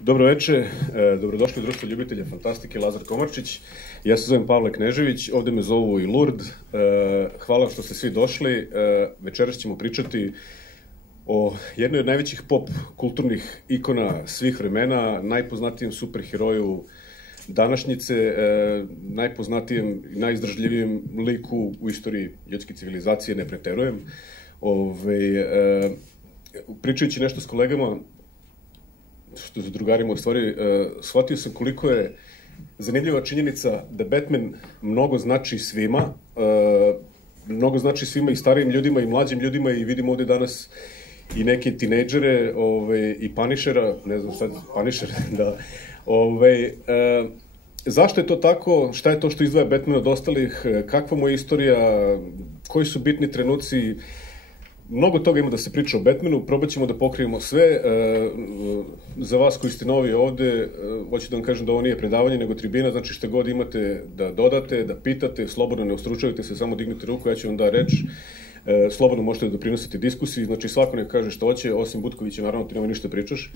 Dobro večer, dobrodošli u Društvo ljubitelja fantastike Lazar Komarčić. Ja se zovem Pavle Knežević, ovde me zovu i Lurd. Hvala što ste svi došli. Večeras ćemo pričati o jednoj od najvećih pop kulturnih ikona svih vremena, najpoznatijem superheroju današnjice, najpoznatijem i najizdržljivijem liku u istoriji ljudske civilizacije, ne preterujem. Pričajući nešto s kolegama, što za drugarima u stvari, shvatio sam koliko je zanimljiva činjenica da Batman mnogo znači svima, mnogo znači svima i starijim ljudima i mlađim ljudima, i vidimo ovde danas i neke tinejdžere i Punishera, ne znam sad, Punisher, da. Zašto je to tako? Šta je to što izdvaja Batmana od ostalih? Kakva mu je istorija? Koji su bitni trenuci? Mnogo toga ima da se priča o Batmanu, probat ćemo da pokrijemo sve. Za vas koji ste novi ovde, hoću da vam kažem da ovo nije predavanje, nego tribina, znači što god imate da dodate, da pitate, slobodno ne ustručavajte se, samo dignite ruku, ja ću vam da reč. Slobodno možete da doprinosite diskusiji, znači svako ne kaže što hoće, osim Butkovića, naravno ti nema ništa pričaš.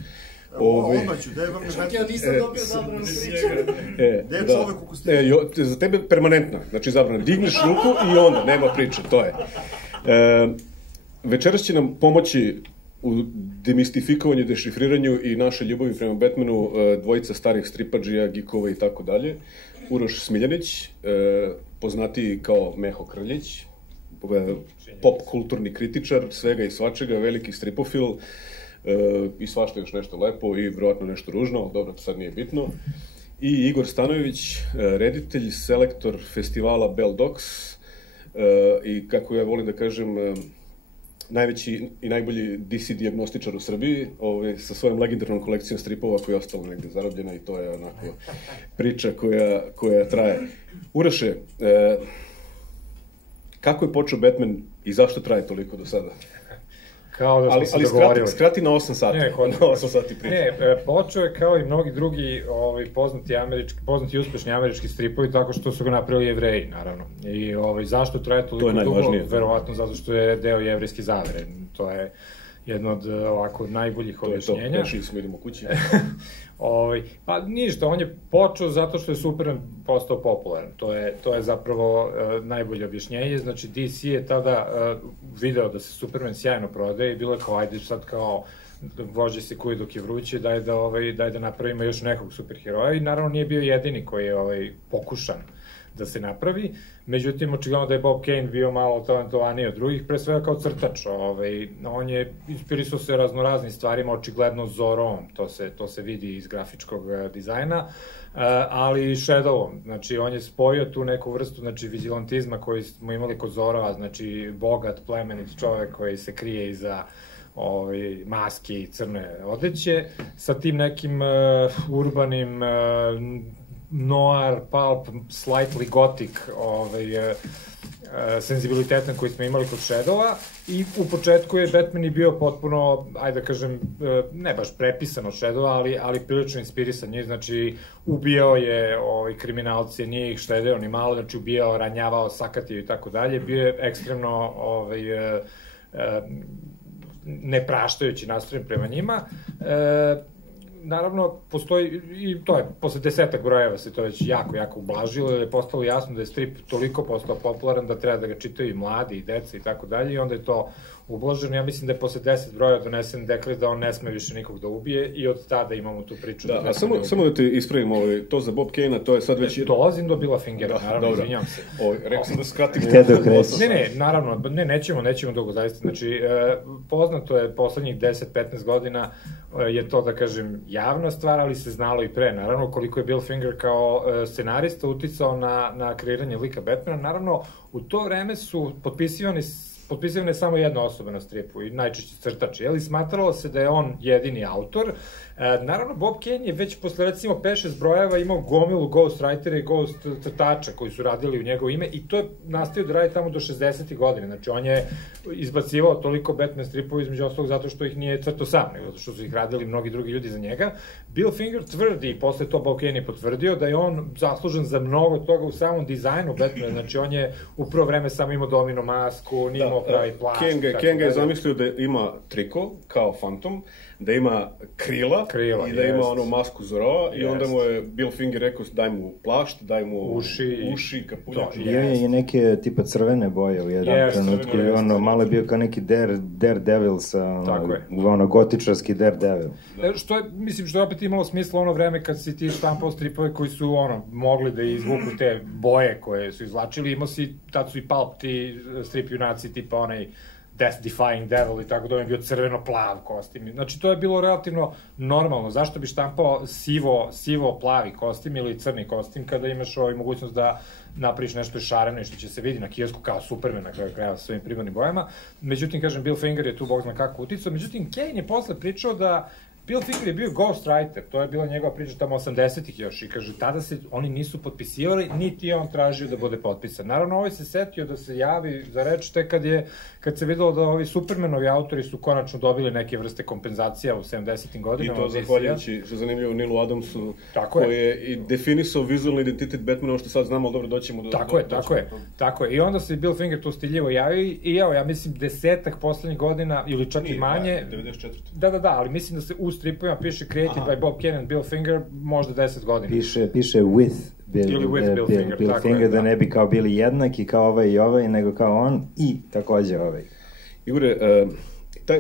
Odmah ću, čak ja nisam dobio zabranu priča. Gde je čovek u kostimu? Za tebe permanentna, znači zabrana, digneš ruku i onda, nema priče, to je. Večeras će nam pomoći u demistifikovanju, dešifriranju i naše ljubavi prema Batmanu dvojica starih stripadžija, gikova i tako dalje. Uroš Smiljanić, poznatiji kao Meho Krljić, pop kulturni kritičar, svega i svačega, veliki stripofil i svašta još nešto lepo i vjerojatno nešto ružno, dobro, to sad nije bitno. I Igor Stanojević, reditelj, selektor festivala Bell Dogs i, kako ja volim da kažem, najveći i najbolji DC dijagnostičar u Srbiji, sa svojom legendarnom kolekcijom stripova koja je ostala negde zarobljena, i to je onako priča koja traje. Uroše, kako je počeo Batman i zašto traje toliko do sada? Kao da smo se dogovorili. Ali skrati na 8 sati. Na 8 sati priča. Ne, počeo je kao i mnogi drugi poznati i uspešni američki stripovi, tako što su ga napravili Jevreji, naravno. I zašto traje toliko dugo? Verovatno zato što je deo jevrejske zavere. To je jedno od ovako najboljih objašnjenja. To je to, rešili smo, idemo kući. Pa ništa, on je počeo zato što je Superman postao popularan. To je zapravo najbolje objašnjenje. Znači, DC je tada video da se Superman sjajno prodaje i bilo je kao, ajde sad kao, vože se kuj dok je vruće, daj da napravimo još nekog superheroja, i naravno nije bio jedini koji je pokušan da se napravi. Međutim, očigledno da je Bob Kane bio malo talentovaniji od drugih, pre svega kao crtač. On je inspirisao se raznoraznim stvarima, očigledno Zorom, to se vidi iz grafičkog dizajna, ali i Shadowom. Znači, on je spojio tu neku vrstu vigilantizma koji smo imali kod Zorova, znači bogat, plemenit čovek koji se krije iza maske i crne odeće, sa tim nekim urbanim noir, pulp, slightly gothic senzibilitetom koji smo imali kod Shadowa, i u početku je Batman i bio potpuno, ajde da kažem, ne baš prepisan od Shadowa, ali prilično inspirisan njih, znači ubijao je kriminalce, nije ih štedeo ni malo, znači ubijao, ranjavao, sakatio i tako dalje, bio je ekstremno nepraštajući nastrojen prema njima. Naravno, postoji, i to je, posle 10 brojeva se to već jako ublažilo, jer je postalo jasno da je strip toliko postao popularan da treba da ga čitaju i mladi i deca i tako dalje, i onda je to ublaženo. Ja mislim da je posle 10 brojeva donesen dekret da on ne sme više nikog da ubije, i od tada imamo tu priču. Da, a samo da te ispravim, to za Bob Kane-a, to je sad već... Dolazim do Billa Fingera, naravno, izvinjam se. Rekao sam da skratim... Ne, naravno, nećemo dugo, zaista. Znači, poznato je poslednjih 10-15 godina je to, da kažem, javna stvar, ali se znalo i pre, naravno, koliko je Bill Finger kao scenarista uticao na kreiranje lika Batmana. Naravno, u to vreme su potpisivane samo jedna osoba na stripu, i najčešće crtač, smatralo se da je on jedini autor. Naravno, Bob Kane je već posle, recimo, 5-6 brojeva imao gomilu ghostwritera i ghost crtača koji su radili u njegovo ime, i to je nastavio da radi tamo do 60. godine. Znači, on je izbacivao toliko Batman stripova, između ostalog, zato što ih nije crtao sam, nego zato što su ih radili mnogi drugi ljudi za njega. Bill Finger tvrdi, i posle to Bob Kane je potvrdio, da je on zaslužen za mnogo toga u samom dizajnu Batmana. Znači, on je u prvo vreme samo imao domino masku, nije imao ponovo pravi plašt. Kenga je zamislio da ima triko, kao Phantom, da ima krila i da ima onu masku Zoroa i onda mu je Bill Finger rekao daj mu plašt, daj mu uši, kapuljaču. Bio je i neke tipa crvene boje u jednom trenutku i ono malo je bio kao neki Daredevil sa ono gotičarski Daredevil. Što je opet imalo smisla ono vreme kad si ti štampao stripove koji su mogli da izvuku te boje koje su izvlačili, imao si, tad su i Pulp ti strip junaci tipa onaj Death Defying Devil i tako da on je bio crveno-plav kostim. Znači, to je bilo relativno normalno. Zašto bi štampao sivo-plavi kostim ili crni kostim kada imaš mogućnost da napraviš nešto šareno i što će se vidi na kiosku kao Superman na kraju krajeva sa svojim primarnim bojama. Međutim, kažem, Bill Finger je tu bog zna kako uticao. Međutim, Kane je posle pričao da Bill Finger je bio ghostwriter, to je bila njegova priča tamo 80-ih još i kaže, tada se oni nisu potpisivali, niti je on tražio da bude potpisan. Naravno, ovaj se setio da se javi za reč tek kad se videlo da ovi Supermanovi autori su konačno dobili neke vrste kompenzacija u 70-im godinama. I to zahvaljujući, što je zanimljivo, Neelu Adamsu, koji je i definisao vizualni identitet Batmana, ono što sad znamo, ali dobro, doćemo do... Tako je. I onda se Bill Finger tu stiljivo javio i evo, ja mislim, 10-ak poslednjih godina, ili čak i manje... 94. Da, ali mislim da se u stripovima piše Created by Bob Kane and Bill Finger možda 10 godina. Piše with Bill Finger, da ne bi kao bili jednaki kao ovaj i ovaj, nego kao on i takođe ovaj. Igore,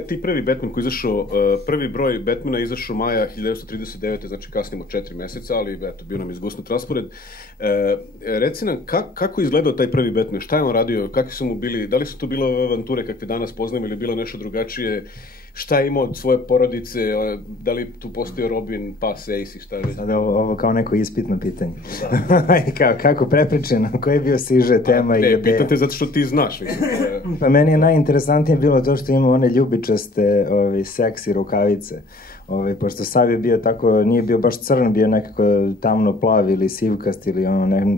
ti prvi Batman koji izašao, prvi broj Batmana izašao maja 1939. Znači kasnimo 4 meseca, ali eto, bio nam izgusnut raspored. Reci nam, kako je izgledao taj prvi Batman? Šta je on radio? Kakvi su mu bili? Da li su to bile ove avanture kakve danas poznajemo ili bilo nešto drugačije? Šta je imao od svoje porodice? Da li tu postoji Robin, pas, Ace i šta je već? Sada ovo kao neko ispitno pitanje. Kako prepričano? Koji je bio siže, tema i ideja? Ne, pitam te zato što ti znaš. Pa meni je najinteresantnije bilo to što ima one ljubičaste seksi rukavice. Pošto Sav je bio tako, nije bio baš crn, bio nekako tamno plav ili sivkast ili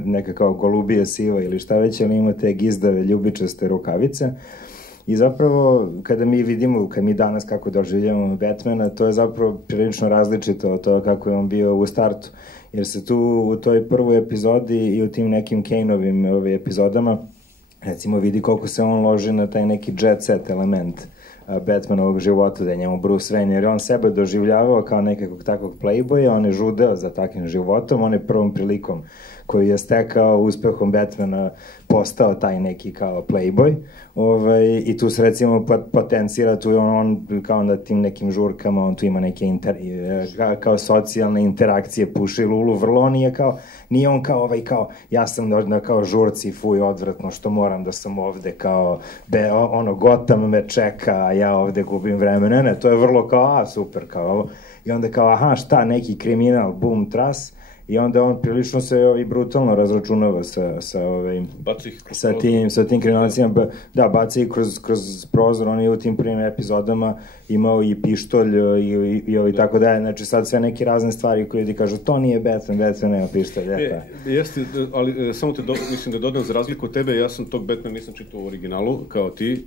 neka kao golubija siva ili šta već, ali ima te gizdave ljubičaste rukavice. I zapravo, kada mi danas kako doživljamo Batmana, to je zapravo prilično različito od toga kako je on bio u startu. Jer se tu u toj prvoj epizodi i u tim nekim Kane-ovim epizodama, recimo vidi koliko se on loži na taj neki jet set element Batmanovog života, da je njemu Bruce Wayne, jer on sebe doživljavao kao nekakvog takvog playboya, on je žudeo za takvim životom, on je prvom prilikom koju je stekao uspehom Batmana postao taj neki kao playboy i tu se recimo potencira tu on kao na tim nekim žurkama, on tu ima neke kao socijalne interakcije, puši lulu, vrlo on nije on kao ja sam na kao žurci, fuj, odvratno što moram da sam ovde kao Gotham me čeka, a ja ovde gubim vreme, ne, to je vrlo kao super kao ovo i onda kao šta, neki kriminal, bum, tras. I onda on prilično se brutalno razračunava sa tim kriminalcima. Da, baci kroz prozor, on je u tim prvim epizodama imao i pištolj i tako dalje. Znači sad sve neke razne stvari koje ljudi kažu to nije Batman nema pištolj. Jeste, ali samo mislim da dodam za razliku od tebe, ja sam tog Batman nisam čitao u originalu kao ti,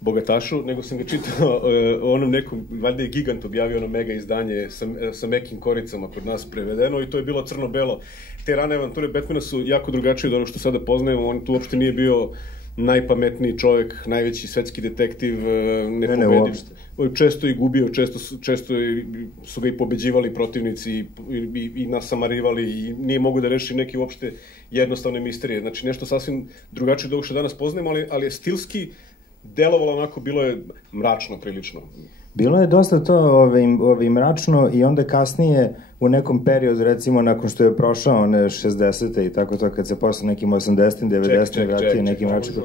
bogatašu, nego sam ga čitao onom nekom, valjda je Gigant objavio ono mega izdanje sa mekim koricama kod nas prevedeno i to je bilo crno-belo. Te rane avanture Batmana su jako drugačije od ono što sada poznajemo, on tu uopšte nije bio najpametniji čovjek, najveći svetski detektiv, nepobediv. Često i gubio, često su ga i pobeđivali protivnici i nasamarivali i nije mogu da reši neke uopšte jednostavne misterije. Znači nešto sasvim drugačije od ovog što danas poznajemo, ali je stilski delovalo onako, bilo je mračno prilično. Bilo je dosta to mračno i onda kasnije u nekom periodu, recimo nakon što je prošao one 60. i tako to, kad se posle nekim 80. 90. vratio nekim mračkom.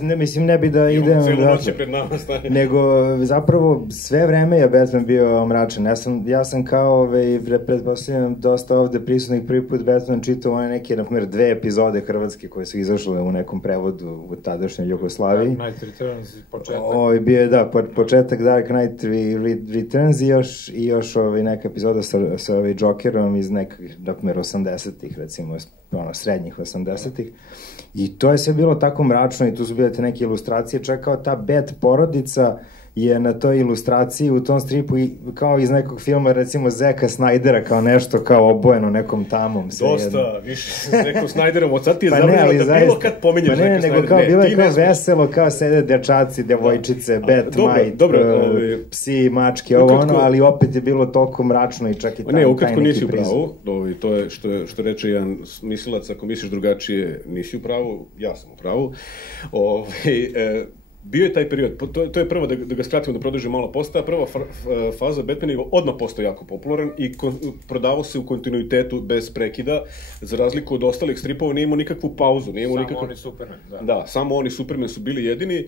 Ne, mislim, ne bi da idem... Cijelu noć je pred nama stanje. Nego, zapravo, sve vreme je Batman bio mračan. Ja sam kao, pretpostavljam, dosta ovde prisutnih prvi put Batman čitao one neke, na primjer, 2 epizode hrvatske koje su izašle u nekom prevodu u tadašnjoj Jugoslaviji. Dark Knight Returns, početak. Bio je, da, početak Dark Knight Returns i još neka epizoda sa Jokerom iz nekih, na primjer, 80-ih, recimo, srednjih 80-ih. I to je sve bilo tako mračno i tu su bile te neke ilustracije, čak kao ta Bat porodica je na toj ilustraciji u tom stripu kao iz nekog filma, recimo Zeka Snydera, kao nešto kao obojeno nekom tamom. Dosta, više s nekom Snyderom, od sad ti je zabranjeno da bilo kad pominješ Zeka Snydera. Nego kao bilo je kao veselo, kao sede dečaci, devojčice, Batmite, psi, mačke, ovo ono, ali opet je bilo toliko mračno i čak i taj neki prizor. Ne, ukratko nisi u pravu, to je što reče jedan mislilac, ako misliš drugačije, nisi u pravu, ja sam u pravu. Bio je taj period, to je prvo, da ga skratimo, da produžim malo posta, prva faza Batman je odmah postao jako popularan i prodavao se u kontinuitetu bez prekida, za razliku od ostalih stripova, nije imao nikakvu pauzu. Samo oni Superman, da. Da, samo oni Superman su bili jedini.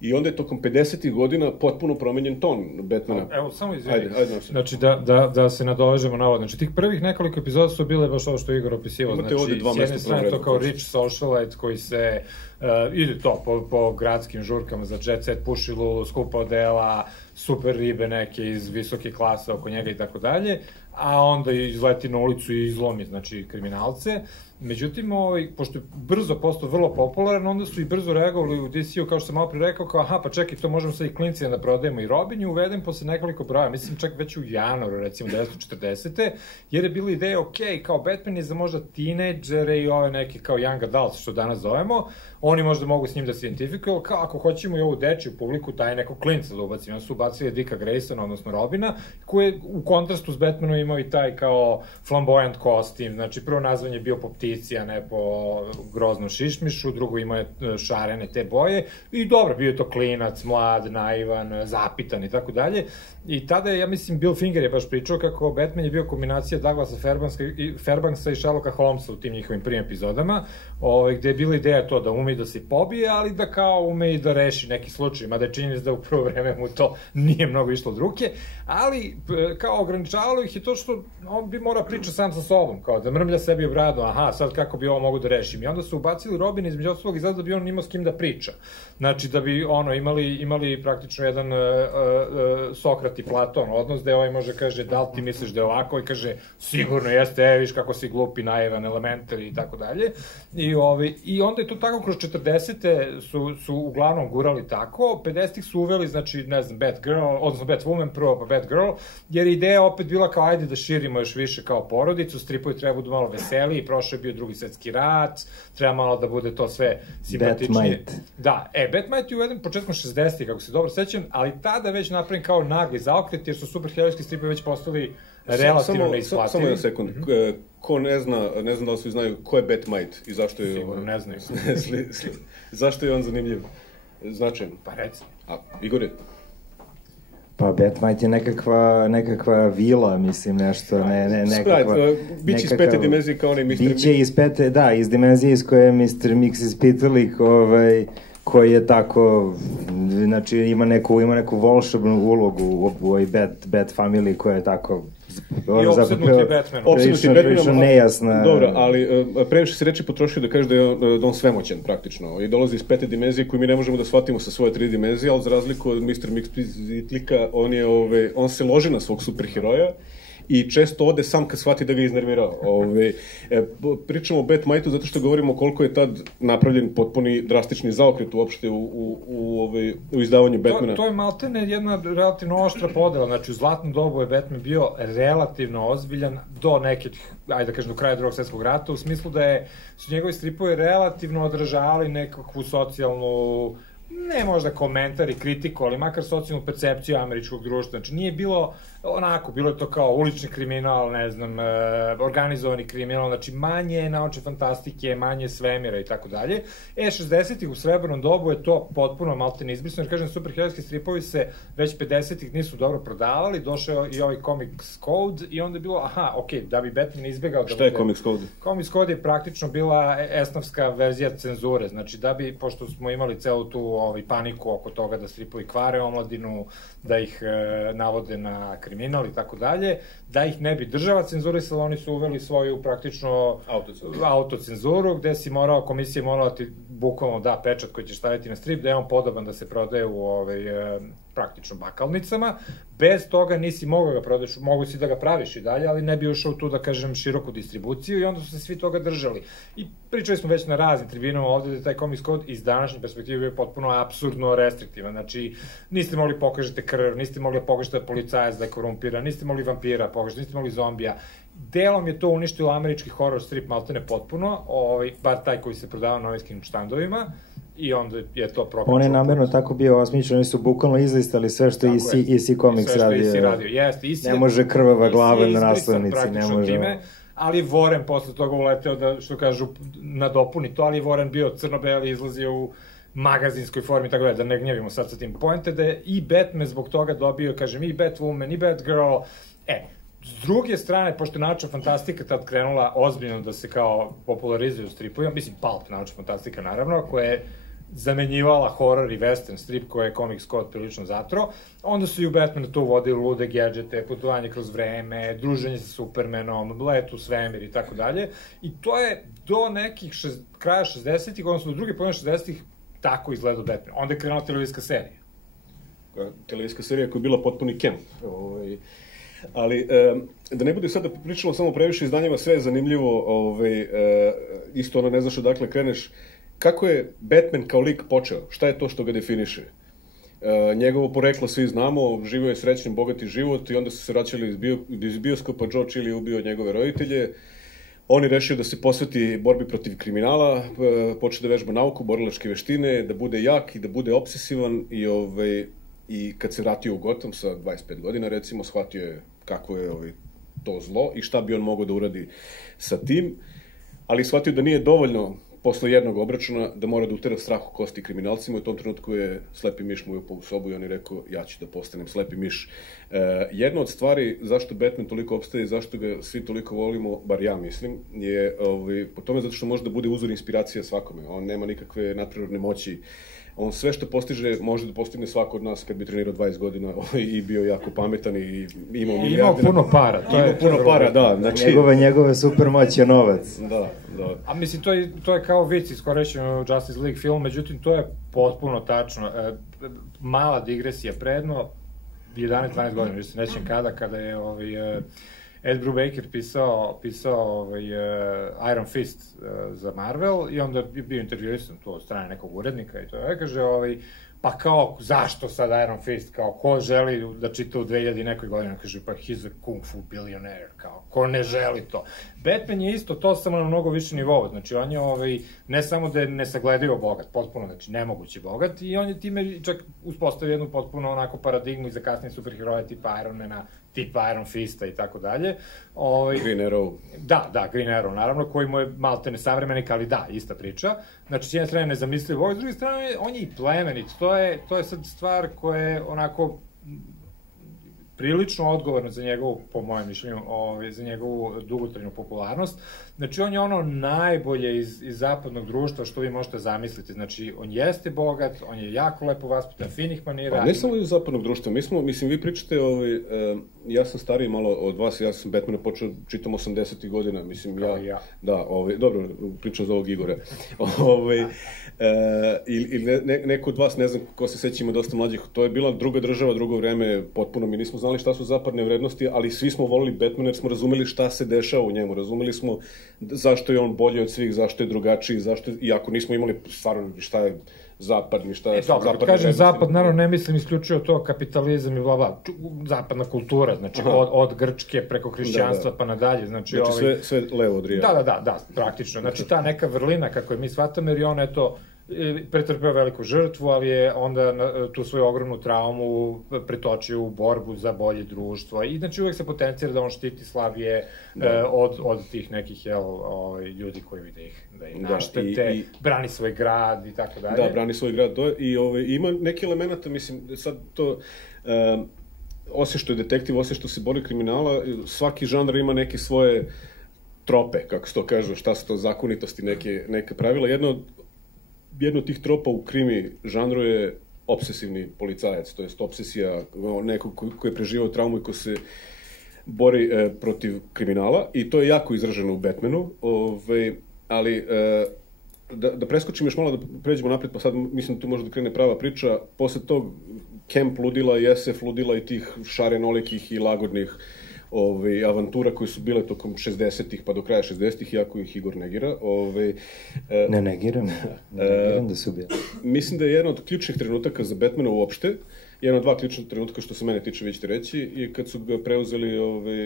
I onda je tokom 50. godina potpuno promenjen ton Batmana. Evo, samo izvini. Znači, da se nadovežemo na ovo. Znači, tih prvih nekoliko epizoda su bile baš ovo što je Igor opisivao. Znači, s jedne strane to kao rich socialite koji se ide to po gradskim žurkama za jet set, pušilu, skupa odela, super ribe neke iz visoke klase oko njega i tako dalje, a onda izleti na ulicu i izlomi, znači, kriminalce. Međutim, pošto je brzo postao vrlo popularan, onda su i brzo reagovali u DC-u, kao što sam malo pre rekao, kao aha, pa čekaj, to možemo sad i klincima da prodajemo i Robin i uveden posle nekoliko broja, mislim čak već u januaru, recimo 1940. Jer je bila ideja, ok, kao Batman je za možda tinejdžere i ove neke kao young adults, što danas zovemo, oni možda mogu s njim da se identifikuju, ali kao ako hoćemo i ovu dečiju publiku, taj neko klinca da ubacimo. Onda su ubacili Dicka Graysona, odnosno Robina, koji je u kontrastu s Batmanom imao i taj kao flamboyant kostim, znači prvo nazvanje je bio po ptici, a ne po groznom šišmišu, drugo imao je šarene te boje i dobro, bio je to klinac, mlad, naivan, zapitan i tako dalje. I tada je, ja mislim, Bill Finger je baš pričao kako Batman je bio kombinacija Douglasa Fairbanksa i Sherlocka Holmesa u tim njihovim prvim epizodama, gde je bila ideja to da ume da se pobije, ali da kao ume i da reši neki slučaj, mada je činjenica da u prvo vreme mu to nije mnogo išlo od ruke, ali kao ograničavalo ih je to što on bi morao pričati sam sa sobom, kao da mrmlja sebi u bradu, aha, sad kako bi ovo mogu da rešim. I onda su ubacili Robina između ostalog izgleda da bi on imao s kim da priča. Znači da bi imali praktično jedan Sokrat i Platon odnos, gde ovaj može kaže da li ti misliš da je ovako i kaže sigurno jeste, viš kako si glupi, naivan, elementari i tako dalje. I onda je to tako kroz 40. su uglavnom gurali tako, 50. su uveli, znači, ne znam, Batgirl, odnosno Batwoman prvo pa Batgirl, jer ideja opet bila kao ajde da širimo još više kao porodicu, stripovi treba budu malo veseliji, prošao je bio Drugi svetski rat, treba malo da bude to sve simpatičnije. Batmite. Da, Batmite je uveden početkom 60. kako se dobro sećam, ali tada već napravim kao nagli zaokret, jer su superherojski stripovi već postali relativno neisplativi. Samo jedan sekund, ko ne zna da li svi znaju ko je Batmite i zašto je... Sigurno ne znaju. Zašto je on zanimljiv? Značajan. Pa reci. Igor je? Pa Batmite je nekakva vila, mislim, nešto, nekakva... Biće iz pete dimenzije kao onaj Mr. Biće iz pete, da, iz dimenzije iz koje je Mr. Mix ispitali, koji je tako, znači ima neku volšebnu ulogu u ovoj Bat family koja je tako... I opsednuti je Batmanom. Prilično nejasna... Dobro, ali previše se reči potrošio da kaže da je on svemoćan praktično i dolazi iz pete dimenzije koju mi ne možemo da shvatimo sa svoje 3 dimenzije, ali za razliku od Mr. Mixpitlika, on se loži na svog superheroja i često ode sam kad shvati da ga iznervirao. Pričamo o Batmite-u zato što govorimo koliko je tad napravljen potpuni drastični zaokret uopšte u izdavanju Batmana. To je maltene jedna relativno oštra podela, znači u zlatnom dobu je Batman bio relativno ozbiljan do nekih, ajde da kažem, do kraja Drugog svjetskog rata, u smislu da su njegovi stripovi relativno odražavali nekakvu socijalnu, ne možda komentar i kritiku, ali makar socijalnu percepciju američkog društva. Znači nije bilo onako, bilo je to kao ulični kriminal, ne znam, organizovani kriminal, znači manje naučne fantastike, manje svemira i tako dalje. 60-ih u srebrnom dobu je to potpuno maltene izbrisano, jer kažem, superherojski stripovi se već 50-ih nisu dobro prodavali, došao i ovaj Comics Code i onda je bilo, aha, okej, da bi Batman izbjegao... Šta je Comics Code? Comics Code je praktično bila esnafska verzija cenzure, znači da bi, pošto smo imali celu tu paniku oko toga da stripovi kvare omladinu, da ih navode na kriminal i tako dalje, da ih ne bi država cenzurisala, oni su uveli svoju praktično autocenzuru, gde si morao, komisija morala ti bukvalno da pečat koji ćeš staviti na strip, da je on podoban da se prodaje praktično bakalnicama, bez toga nisi mogao ga prodaš, mogu si da ga praviš i dalje, ali ne bi ušao tu, da kažem, široku distribuciju i onda su se svi toga držali. I pričali smo već na raznim tribinama ovde da je taj Comics Code iz današnje perspektive bio potpuno apsurdno restriktivan. Znači, niste mogli pokažete krv, niste mogli pokažete policajac da je korumpiran, niste mogli vampira pokažete, niste mogli zombija. Delom je to uništilo američki horror strip maltene potpuno, bar taj koji se prodava na novinskim štandovima, i onda je to program. On je namerno tako bio osmišljen, oni su bukvalno izlistali sve što je EC Comics radio. Sve što je EC radio, jeste. Ne može krvava glava na naslovnici, ne može... Ali Warren posle toga uleteo da, što kažu, nadopuni to, ali Warren bio crno-beli, izlazio u magazinskoj formi, tako da ne gnjevimo sad sa tim. Pointe da je i Batman zbog toga dobio, kažem, i Batwoman, i Batgirl. S druge strane, pošto je naučna fantastika tad krenula ozbiljno da se kao popularizuju stripovima, mislim, pulp naučna fantastika naravno, koja je zamenjivala horror i western strip koje je Comics Code prilično zatro, onda su i u Batmanu to uvodili lude gadžete, putovanje kroz vreme, druženje sa Supermanom, let u svemir i tako dalje. I to je do nekih kraja 60-ih, odnosno do druge polovine 60-ih, tako izgledao Batman. Onda je krenula televizijska serija. Televizijska serija koja je bila potpuni kemp. Ali, da ne bude sad da pričamo samo previše izdanjima, sve je zanimljivo, isto ono ne znaš odakle kreneš. Kako je Batman kao lik počeo? Šta je to što ga definiše? Njegovo poreklo svi znamo, živio je srećan, bogati život i onda su se vraćali iz bioskopa, Joe Chill je ubio njegove roditelje. On je rešio da se posveti borbi protiv kriminala, počeo da vežba nauku, borilačke veštine, da bude jak i da bude obsesivan i kad se vratio u Gotham sa 25 godina, recimo, shvatio je kako je to zlo i šta bi on mogao da uradi sa tim, ali shvatio da nije dovoljno posle jednog obračuna da mora da utera strah u kosti kriminalcima. U tom trenutku je slepi miš mu upao u sobu i on je rekao, ja ću da postanem slepi miš. Jedna od stvari zašto Batman toliko opstaje i zašto ga svi toliko volimo, bar ja mislim, je po tome zato što može da bude uzor inspiracija svakome. On nema nikakve nadprirodne moći. On sve što postiže može da postigne svako od nas kad bi trenirao 20 godina i bio jako pametan i imao milijarde. Imao puno para. Imao puno para, da. Njegove supermoć je novac. Da. A mislim, to je kao vic iskorišćen u Justice League film, međutim, to je potpuno tačno. Mala digresija, predno 11-12 godina, još se nećem kada je Ed Brubaker pisao Iron Fist za Marvel i onda je bio intervjuisan tu od strane nekog urednika i to je, kaže, pa kao, zašto sad Iron Fist, kao, ko želi da čita u 2000 nekoj godini, kaže, pa he's a kung fu billionaire, kao, ko ne želi to. Batman je isto to, samo na mnogo više nivou, znači on je, ne samo da je nesagledivo bogat, potpuno, znači, nemogući bogat, i on je time čak uspostavio jednu potpuno onako paradigmu i za kasnije superheroje tipa Ironmana, tipa Iron Fista i tako dalje. Green Arrow. Da, Green Arrow, naravno, koji mu je malte nesavremenik, ali da, ista priča. Znači, s jedne strane nezamislivo, s druge strane, on je i plemenit. To je sad stvar koja je onako prilično odgovorna za njegovu, po mojem mišljenju, za njegovu dugotrajnu popularnost. Znači, on je ono najbolje iz zapadnog društva što vi možete zamisliti. Znači, on jeste bogat, on je jako lepo vaspitan, finih manira. Pa ne samo iz zapadnog društva, mislim, vi pričate, ja sam stariji malo od vas, ja sam Batmana počeo čitam 80. godina, mislim, ja. Da, dobro, pričam za ovog Igora. Ili neko od vas, ne znam ko se seća, ima dosta mlađih, to je bila druga država, drugo vreme, potpuno, mi nismo znali šta su zapadne vrednosti, ali svi smo volili Batmana jer smo razumeli šta se dešava u njemu, razumeli smo zašto je on bolji od svih, zašto je drugačiji, iako nismo imali stvarno šta je zapad, ni šta je zapadne vrednosti. Kažem zapad, naravno ne mislim isključio to kapitalizam i bla, zapadna kultura, znači od Grčke preko hrišćanstva pa nadalje. Znači sve levo od Rija. Da, praktično. Znači ta neka vrlina, kako je mi shvatamo, jer je on, eto, pretrpeo veliku žrtvu, ali je onda tu svoju ogromnu traumu pretočio u borbu za bolje društvo. I znači uvek se potencira da on štiti slabije od tih nekih ljudi koji vide ih da ih naštete, brani svoj grad i tako dalje. Da, brani svoj grad. I ima neki elementa, mislim, sad to... Osim što je detektiv, osim što se bori kriminala, svaki žanr ima neke svoje trope, kako se to kaže, šta su to zakonitosti, neke pravila. Jedno od tih tropa u krimi žanru je obsesivni policajac, to je obsesija nekog koji je preživao traumu i ko se bori protiv kriminala i to je jako izraženo u Batmanu, ali da preskočim još malo, da pređemo napred, pa sad mislim tu može da krene prava priča. Posle tog kemp ludila i SF ludila i tih šarenolikih i lagodnih avantura koje su bile tokom 60-ih pa do kraja 60-ih, iako ih Igor negira. Ne negiram da su bile. Mislim da je jedan od ključnih trenutaka za Batmana uopšte, jedan od dva ključnih trenutka što se mene tiče, vi ćete reći, je kad su ga preuzeli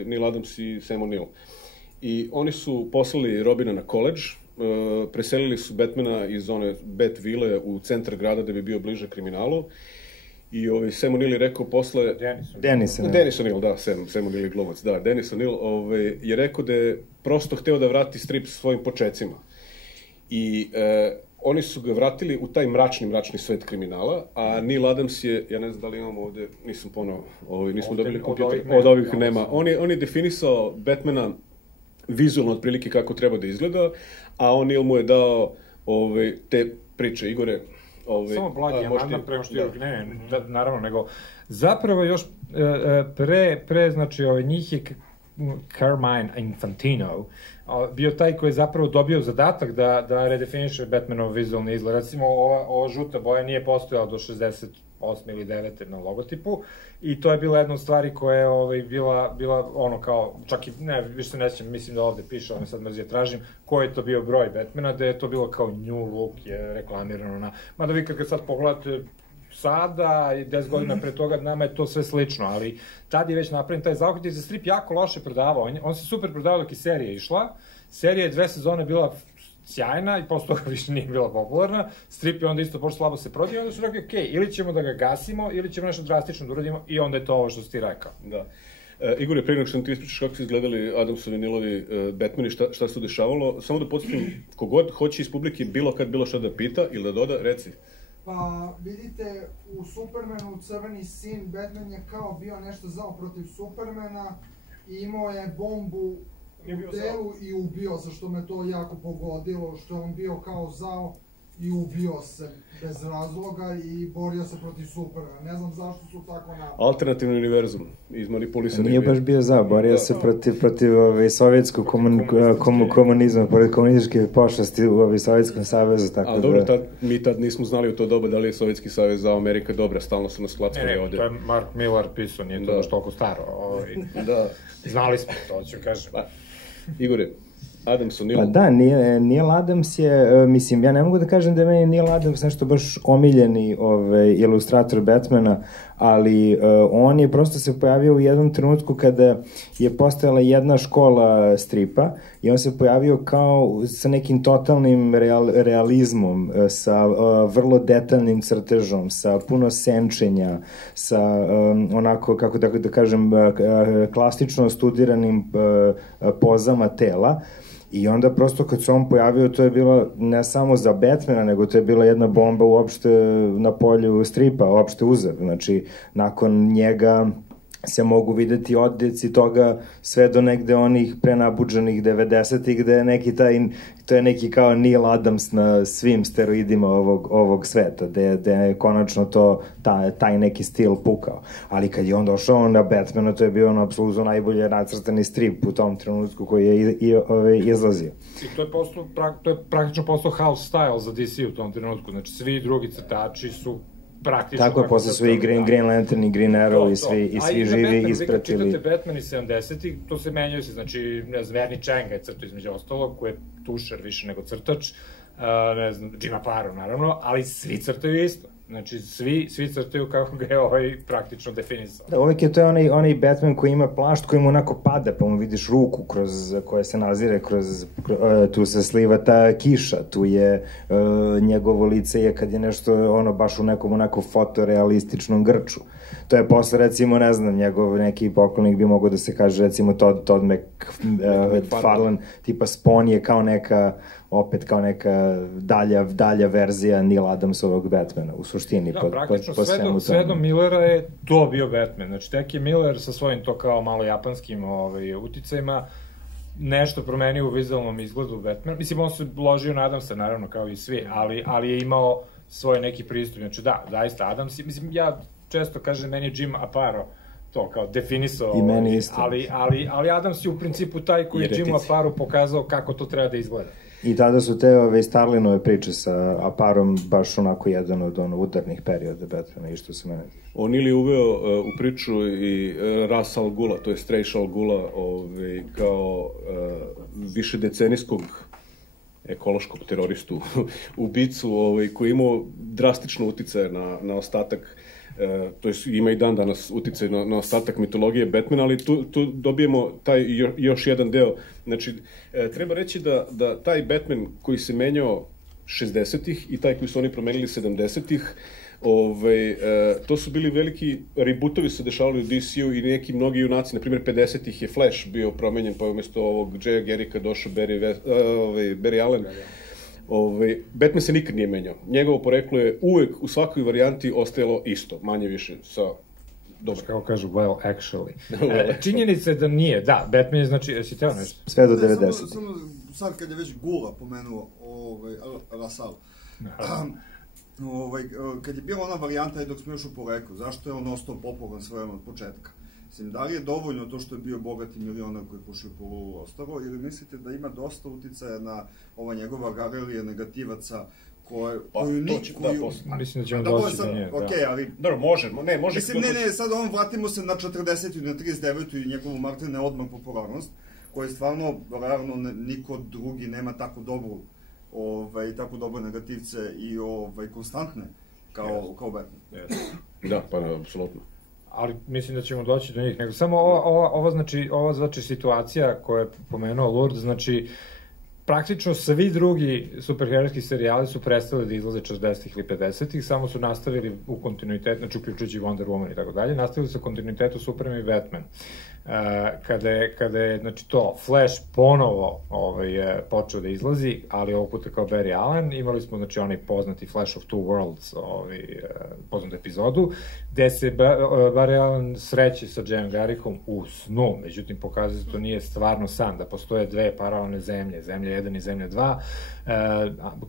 Neil Adams i Sam O'Neill. I oni su poslali Robina na koledž, preselili su Batmana iz one Bat-vile u centar grada da bi bio bliže kriminalu. I Sam O'Neill je rekao posle... Dennis O'Neill, da, Sam O'Neill je glumac, da, Dennis O'Neill je rekao da je prosto hteo da vrati strip svojim počecima. I oni su ga vratili u taj mračni svet kriminala, a Neil Adams je, ja ne znam da li imamo ovde, nisam ponovo, nismo dobili kompjuter, od ovih nema. On je definisao Batmana vizualno otprilike kako treba da izgleda, a O'Neill mu je dao te priče. Igore, samo blagi amandman prema što je naravno, nego zapravo još pre znači njih je Carmine Infantino bio taj koji je zapravo dobio zadatak da redefiniše Batmanov vizualni izgled. Recimo, ova žuta boja nije postojala do 68. ili 9. na logotipu i to je bila jedna od stvari koja je bila ono kao, čak i, ne, više se ne sjećam, mislim da ovde piše, ali sad mrzije tražim, koji je to bio broj Batmana, da je to bilo kao new look, je reklamirano na... Mada vi kad sad pogledate sada i 10 godina pre toga, nama je to sve slično, ali tad je već napravljen taj zaokret i se strip jako loše prodavao. On se super prodavao dok je serija išla. Serija je 2 sezone bila sjajna i posle toga više nije bila popularna. Strip je onda isto pošto slabo se prodaje i onda su rekli, okej, ili ćemo da ga gasimo, ili ćemo nešto drastično da uradimo i onda je to ovo što si ti rekao. Da. Igor, pre nego što ti ispričaš kako su izgledali Adamsovi Neilovi Batmani, šta se dešavalo, samo da podsjetim, kogod hoće iz publike bilo šta da pita ili da doda, reci. Pa, vidite, u Supermanu Crveni sin, Batman je kao bio nešto zao protiv Supermana i imao je bombu u delu i ubio se, što me to jako pogodilo, što je on bio kao zao i ubio se bez razloga i borio se protiv Supermana. Ne znam zašto su tako napravili. Alternativni univerzum, izmanipulisani. Nije baš bio zao, borio se protiv sovjetskog komunizma, pored komunističke pošasti u Sovjetskom savezu, tako da... A dobro, mi tad nismo znali u to doba da li je Sovjetski savez zao Amerika dobra, stalno su nas klackali ovde. Ne, to je Mark Millar pisao, nije to baš toliko staro. Da. Znali smo, to ću kažem. Igore, Adams O'Neill... Pa da, Neil Adams je, mislim, ja ne mogu da kažem da je meni Neil Adams nešto baš omiljeni ilustrator Batmana, ali on je prosto se pojavio u jednom trenutku kada je postojala jedna škola stripa i on se pojavio kao sa nekim totalnim realizmom, sa vrlo detaljnim crtežom, sa puno senčenja, sa onako, kako tako da kažem, klasično studiranim pozama tela. I onda prosto kad se on pojavio, to je bilo ne samo za Batmana, nego to je bila jedna bomba uopšte na polju stripa, uopšte uzev. Znači, nakon njega se mogu videti odjeci toga sve do negde onih prenabuđenih 90-ih, gde je neki to je neki kao Neil Adams na svim steroidima ovog sveta, gde je konačno taj neki stil pukao. Ali kad je on došao na Batmana, to je bio on apsolutno najbolje nacrtani strip u tom trenutku koji je izlazio. I to je praktično postao house style za DC u tom trenutku, znači svi drugi crtači su praktično... Tako je, posle su i Green Lantern i Green Arrow i svi živi ispratili. Vi kad čitate Batman iz 70-ih, to se menjaju se, znači, ne znam, Verni Changa je crto između ostalog, koji je tušer više nego crtač, ne znam, Jim Aparo, naravno, ali svi crtaju isto. Znači, svi crtaju kako ga je praktično definisao. Da, uvijek je to onaj Batman koji ima plašt koji mu onako pada, pa mu vidiš ruku koja se nazire tu se sliva ta kiša, tu je njegovo lice je kad je nešto baš u nekom onako fotorealističnom grču. To je posle, recimo, ne znam, njegov neki poklonik bi mogao da se kaže, recimo, Todd McFarlane, tipa Spawn je kao neka dalja verzija Neil Adamsovog Batmana, u suštini. Da, praktično sve do Millera je to bio Batman. Znači, tek je Miller sa svojim to kao malo japanskim uticajima nešto promenio u vizualnom izgledu Batmana. Mislim, on se ložio na Adamsa, naravno, kao i svi, ali je imao svoj neki pristup. Znači, da, zaista, Adams, mislim, ja često kažem, meni je Jim Aparo to kao definisao, i meni isto. Ali Adams je u principu taj koji je Jimu Aparo pokazao kako to treba da izgleda. I tada su te Starlinove priče sa Aparom baš onako jedan od udarnih perioda Batmana i što se mene tiče. On ili uveo u priču i Ra's al Ghula, to je Ra's al Ghula, kao višedecenijskog ekološkog teroristu, ubicu, koji je imao drastično uticaje na ostatak, to ima i dan danas uticaj na ostatak mitologije Batmana, ali tu dobijemo taj još jedan deo. Znači, treba reći da taj Batman koji se menjao 60-ih i taj koji su oni promenili 70-ih, to su bili veliki rebootovi se dešavali u DC-u i neki mnogi junaci, na primjer 50-ih je Flash bio promenjen, pa je umjesto ovog Jaya Garricka došao Barry Allen. Batman se nikad nije menjao. Njegovo poreklo je uvek u svakoj varijanti ostajalo isto, manje više sa... Dobro. Kako kažu, well, actually. Činjenica je da nije, da, Batman je, znači, jesi teo nešto? Sve do 90. Samo sad kad je već Gula pomenuo Rasal, kad je bila ona varijanta dok smo još u poreklu, zašto je on ostao popularan s vremena od početka? Mislim, da li je dovoljno to što je bio bogati milionar koji pušio po Lulu ostaro, ili mislite da ima dosta uticaja na ova njegova galerija negativaca koju mislim da ćemo doći do nje. Okej, ali... Dobro, može. Mislim, ne, sad vratimo se na 40. i na 39. i njegovu Martine odmah popularnost, koji stvarno, realno, niko drugi nema tako dobru tako dobre negativce i konstantne kao Batman. Da, pa apsolutno. Ali mislim da ćemo doći do njih. Nego samo ova znači situacija koja je pomenuo Lourdes, znači praktično svi drugi superherojski serijali su prestali da izlaze 40-ih ili 50-ih, samo su nastavili u kontinuitetu, znači uključujući Wonder Woman i tako dalje, nastavili su kontinuitetu Superman i Batman. Kada je, znači to, Flash ponovo počeo da izlazi, ali ovog puta kao Barry Allen, imali smo, znači, onaj poznati Flash of Two Worlds, poznatu epizodu, gde se Barry Allen sreće sa Jayem Garrickom u snu, međutim, pokazuje da to nije stvarno san, da postoje dve paralelne zemlje, Zemlja 1 i Zemlja 2,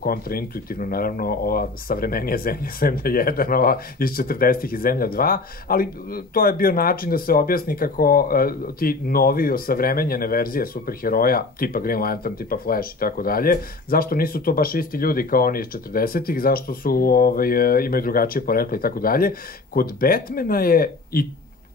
kontraintuitivno, naravno, ova savremenija zemlja, Zemlja 1, ova iz 40-ih i Zemlja 2, ali to je bio način da se objasni kako ti novi osavremenjene verzije superheroja, tipa Green Lantern, tipa Flash i tako dalje, zašto nisu to baš isti ljudi kao oni iz 40-ih, zašto su, imaju drugačije poreklo i tako dalje. Kod Batmana je i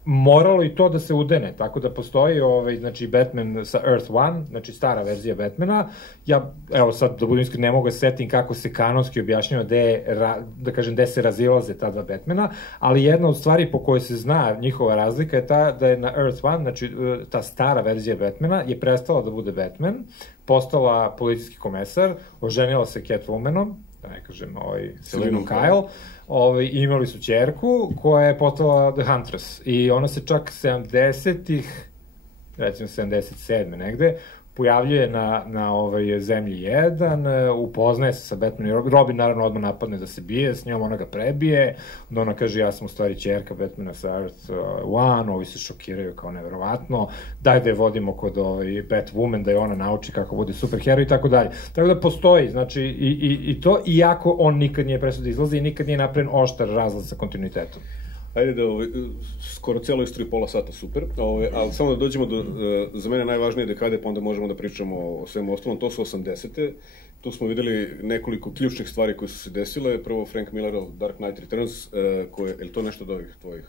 moralo i to da se udene, tako da postoji znači Batman sa Earth One, znači stara verzija Batmana. Ja, evo sad, da budem iskren, ne mogu da setim kako se kanonski objašnjava gde se razilaze ta dva Batmana, ali jedna od stvari po kojoj se zna njihova razlika je ta da je na Earth One, znači ta stara verzija Batmana, je prestala da bude Batman, postala policijski komesar, oženila se Catwomanom, da ne kažem, Selinom Kyle, imali su ćerku koja je postala The Huntress i ona se čak 70-ih, recimo 77. negde, pojavljuje na Zemlji 1, upoznaje se sa Batmanom, Robin naravno odmah napadne da se bije, s njom ona ga prebije, onda ona kaže ja sam u stvari ćerka Batmana sa Earth One, ovi se šokiraju kao neverovatno, daj da je vodimo kod Batwoman, da je ona nauči kako bude superheroj i tako dalje. Tako da postoji, znači, i to, iako on nikad nije prestao da izlazi i nikad nije napravljen oštar razlaz sa kontinuitetom. Ajde da skoro cijelo istoriju pola sata, super, ali samo da dođemo do, za mene najvažnije dekade, pa onda možemo da pričamo o svemu ostalom, to su 80-te, tu smo videli nekoliko ključnih stvari koje su se desile, prvo Frank Millerov Dark Knight Returns, je li to nešto od ovih tvojih?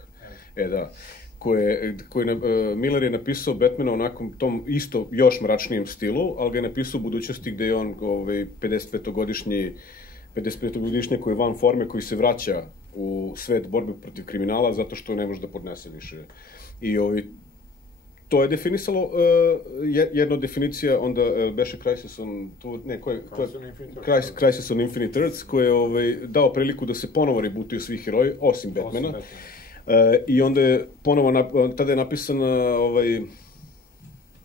Da. Miller je napisao Batmana onako tom isto još mračnijem stilu, ali ga je napisao u budućnosti gde je on 55-godišnji koji je van forme, koji se vraća u svet borbe protiv kriminala zato što ne može da podnese više. I to je definisalo, jedna definicija, onda beše Crisis on Infinite Earths, koji je dao priliku da se ponovo rebootuju svi heroji, osim Batmana. I onda je ponovo, tada je napisan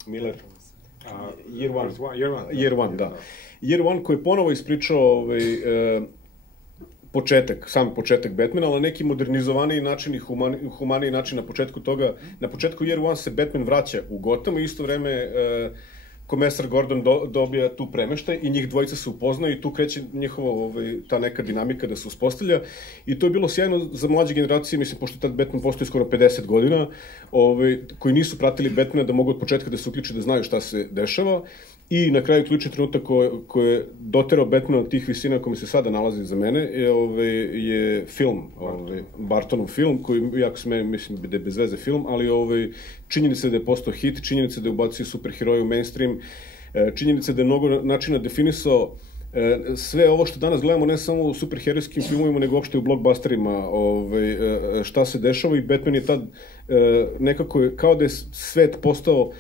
Miller, Year One, da. Year One koji je ponovo ispričao sam početak Batmana, ali na neki modernizovaniji način i humaniji način na početku toga. Na početku Year One se Batman vraća u Gotham i isto vreme komesar Gordon dobija tu premeštaj i njih dvojica se upoznaju i tu kreće njihova ta neka dinamika da se uspostavlja i to je bilo sjajno za mlađe generacije, mislim, pošto tad Batman postoji skoro 50 godina, koji nisu pratili Batmana da mogu od početka da se uključe, da znaju šta se dešava. I na kraju ključni trenutak koji je doterao Batmana od tih visina kojim se sada nalazi za mene je film, Bartonov film, koji jako se meni, mislim da je bez veze film, ali činjenica da je postao hit, činjenica da je ubacio superheroje u mainstream, činjenica da je mnogo načina definisao sve ovo što danas gledamo, ne samo u superherojskim filmovima, nego uopšte u blockbusterima, šta se dešava, i Batman je tad nekako, kao da je svet postao,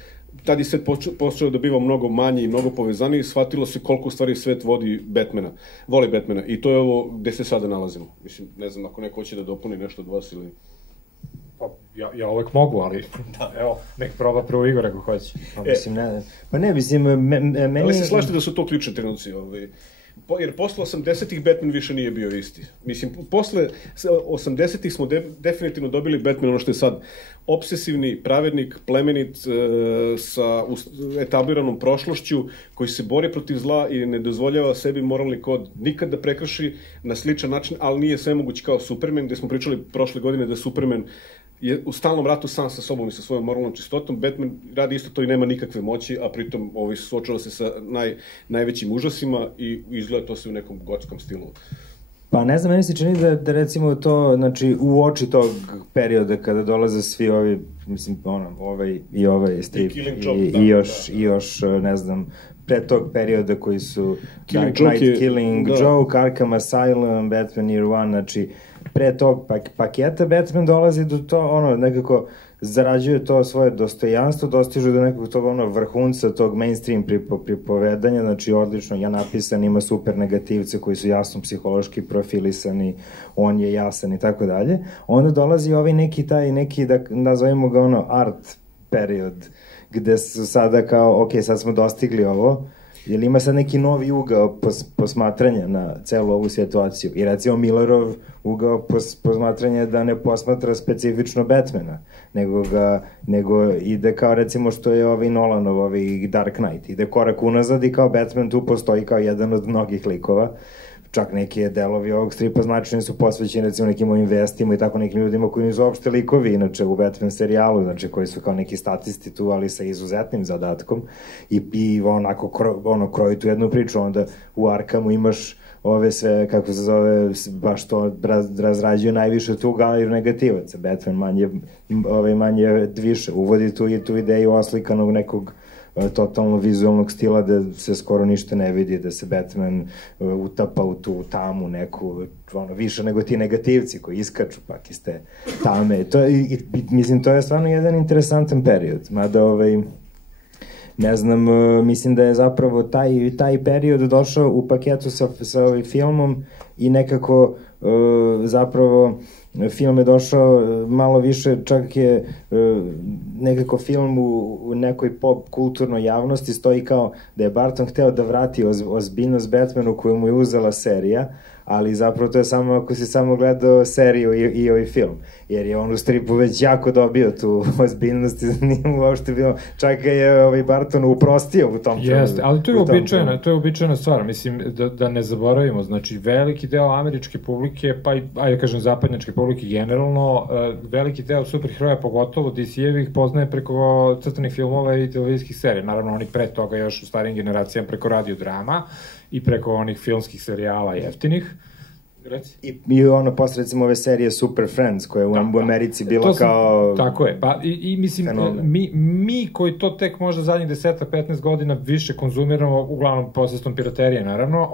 tad je svet počeo da biva mnogo manji i mnogo povezaniji, shvatilo se koliko u stvari svet voli Batmana, i to je ovo gde se sada nalazimo. Mislim, ne znam, ako neko hoće da dopuni nešto od vas ili... Pa, ja uvek mogu, ali evo, nek proba prvo Igor ako hoće. Meni... Ali se slažete da su to ključne trenuci, jer posle 80-ih Batman više nije bio isti. Mislim, posle 80-ih smo definitivno dobili Batman, ono što je sad obsesivni, pravednik, plemenit, sa etabliranom prošlošću, koji se bori protiv zla i ne dozvoljava sebi moralni kod nikad da prekrši na sličan način, ali nije svemoguć kao Superman, gde smo pričali prošle godine da Superman je u stalnom ratu sam sa sobom i sa svojom moralnom čistotom. Batman radi isto to i nema nikakve moći, a pritom suočava se sa najvećim užasima i izgleda to sve u nekom gotskom stilu. Pa ne znam, meni se čini da recimo to, znači, u oči tog perioda kada dolaze svi ovi, mislim, ovaj strip i još, ne znam, pre tog perioda koji su Dark Knight, Killing Joke, Arkham Asylum, Batman Year One, znači, pre tog paketa Batman dolazi do to, nekako zarađuje to svoje dostojanstvo, dostižu do nekog tog vrhunca, tog mainstream pripovedanja, znači odlično je napisan, ima super negativce koji su jasno psihološki profilisani, on je jasan i tako dalje. Onda dolazi ovaj neki, da nazovemo ga art period, gde su sada kao, ok, sad smo dostigli ovo, jer ima sad neki novi ugao posmatranja na celu ovu situaciju. I recimo Millerov ugao posmatranja da ne posmatra specifično Batmana, nego ide kao recimo što je Nolanov, Dark Knight. Ide korak unazad i kao Batman tu postoji kao jedan od mnogih likova. Čak neki delovi ovog stripa značajni su posvećeni recimo nekim ovim vestima i tako nekim ljudima koji nisu uopšte likovi, inače u Batman serijalu, znači koji su kao neki statisti tu, ali sa izuzetnim zadatkom i onako kroji tu jednu priču. Onda u Arkhamu imaš ove sve, kako se zove, baš to razrađuje najviše tu galeriju negativaca. Batman manje više uvodi tu ideju oslikanog nekog totalno vizualnog stila da se skoro ništa ne vidi, da se Batman utapa u tu tamu neku, više nego ti negativci koji iskaču pak iz te tame. Mislim, to je stvarno jedan interesantan period, mada ne znam, mislim da je zapravo taj period došao u paketu sa ovim filmom i nekako zapravo film je došao malo više, čak je nekako film u nekoj pop kulturnoj javnosti stoji kao da je Barton hteo da vrati ozbiljnost Batmanu koju mu je uzela serija, ali zapravo to je samo ako si samo gledao seriju i ovaj film, jer je on u stripu već jako dobio tu ozbiljnost i nije mu uopšte bilo, čak je Barton uprostio u tom filmu. Jeste, ali to je uobičajena stvar, mislim da ne zaboravimo, znači veliki deo američke publike, pa i, ajde kažem, zapadnjačke publike generalno, veliki deo superheroja, pogotovo DC-evih, poznaje preko crtanih filmova i televizijskih serija, naravno oni pre toga još u starijim generacijama preko radiodrama i preko onih filmskih serijala jeftinih. I posle recimo ove serije Super Friends koja je u Americi bila kao... Tako je, pa i mislim, mi koji to tek možda zadnjih 10-15 godina više konzumiramo, uglavnom posredstvom piraterije naravno,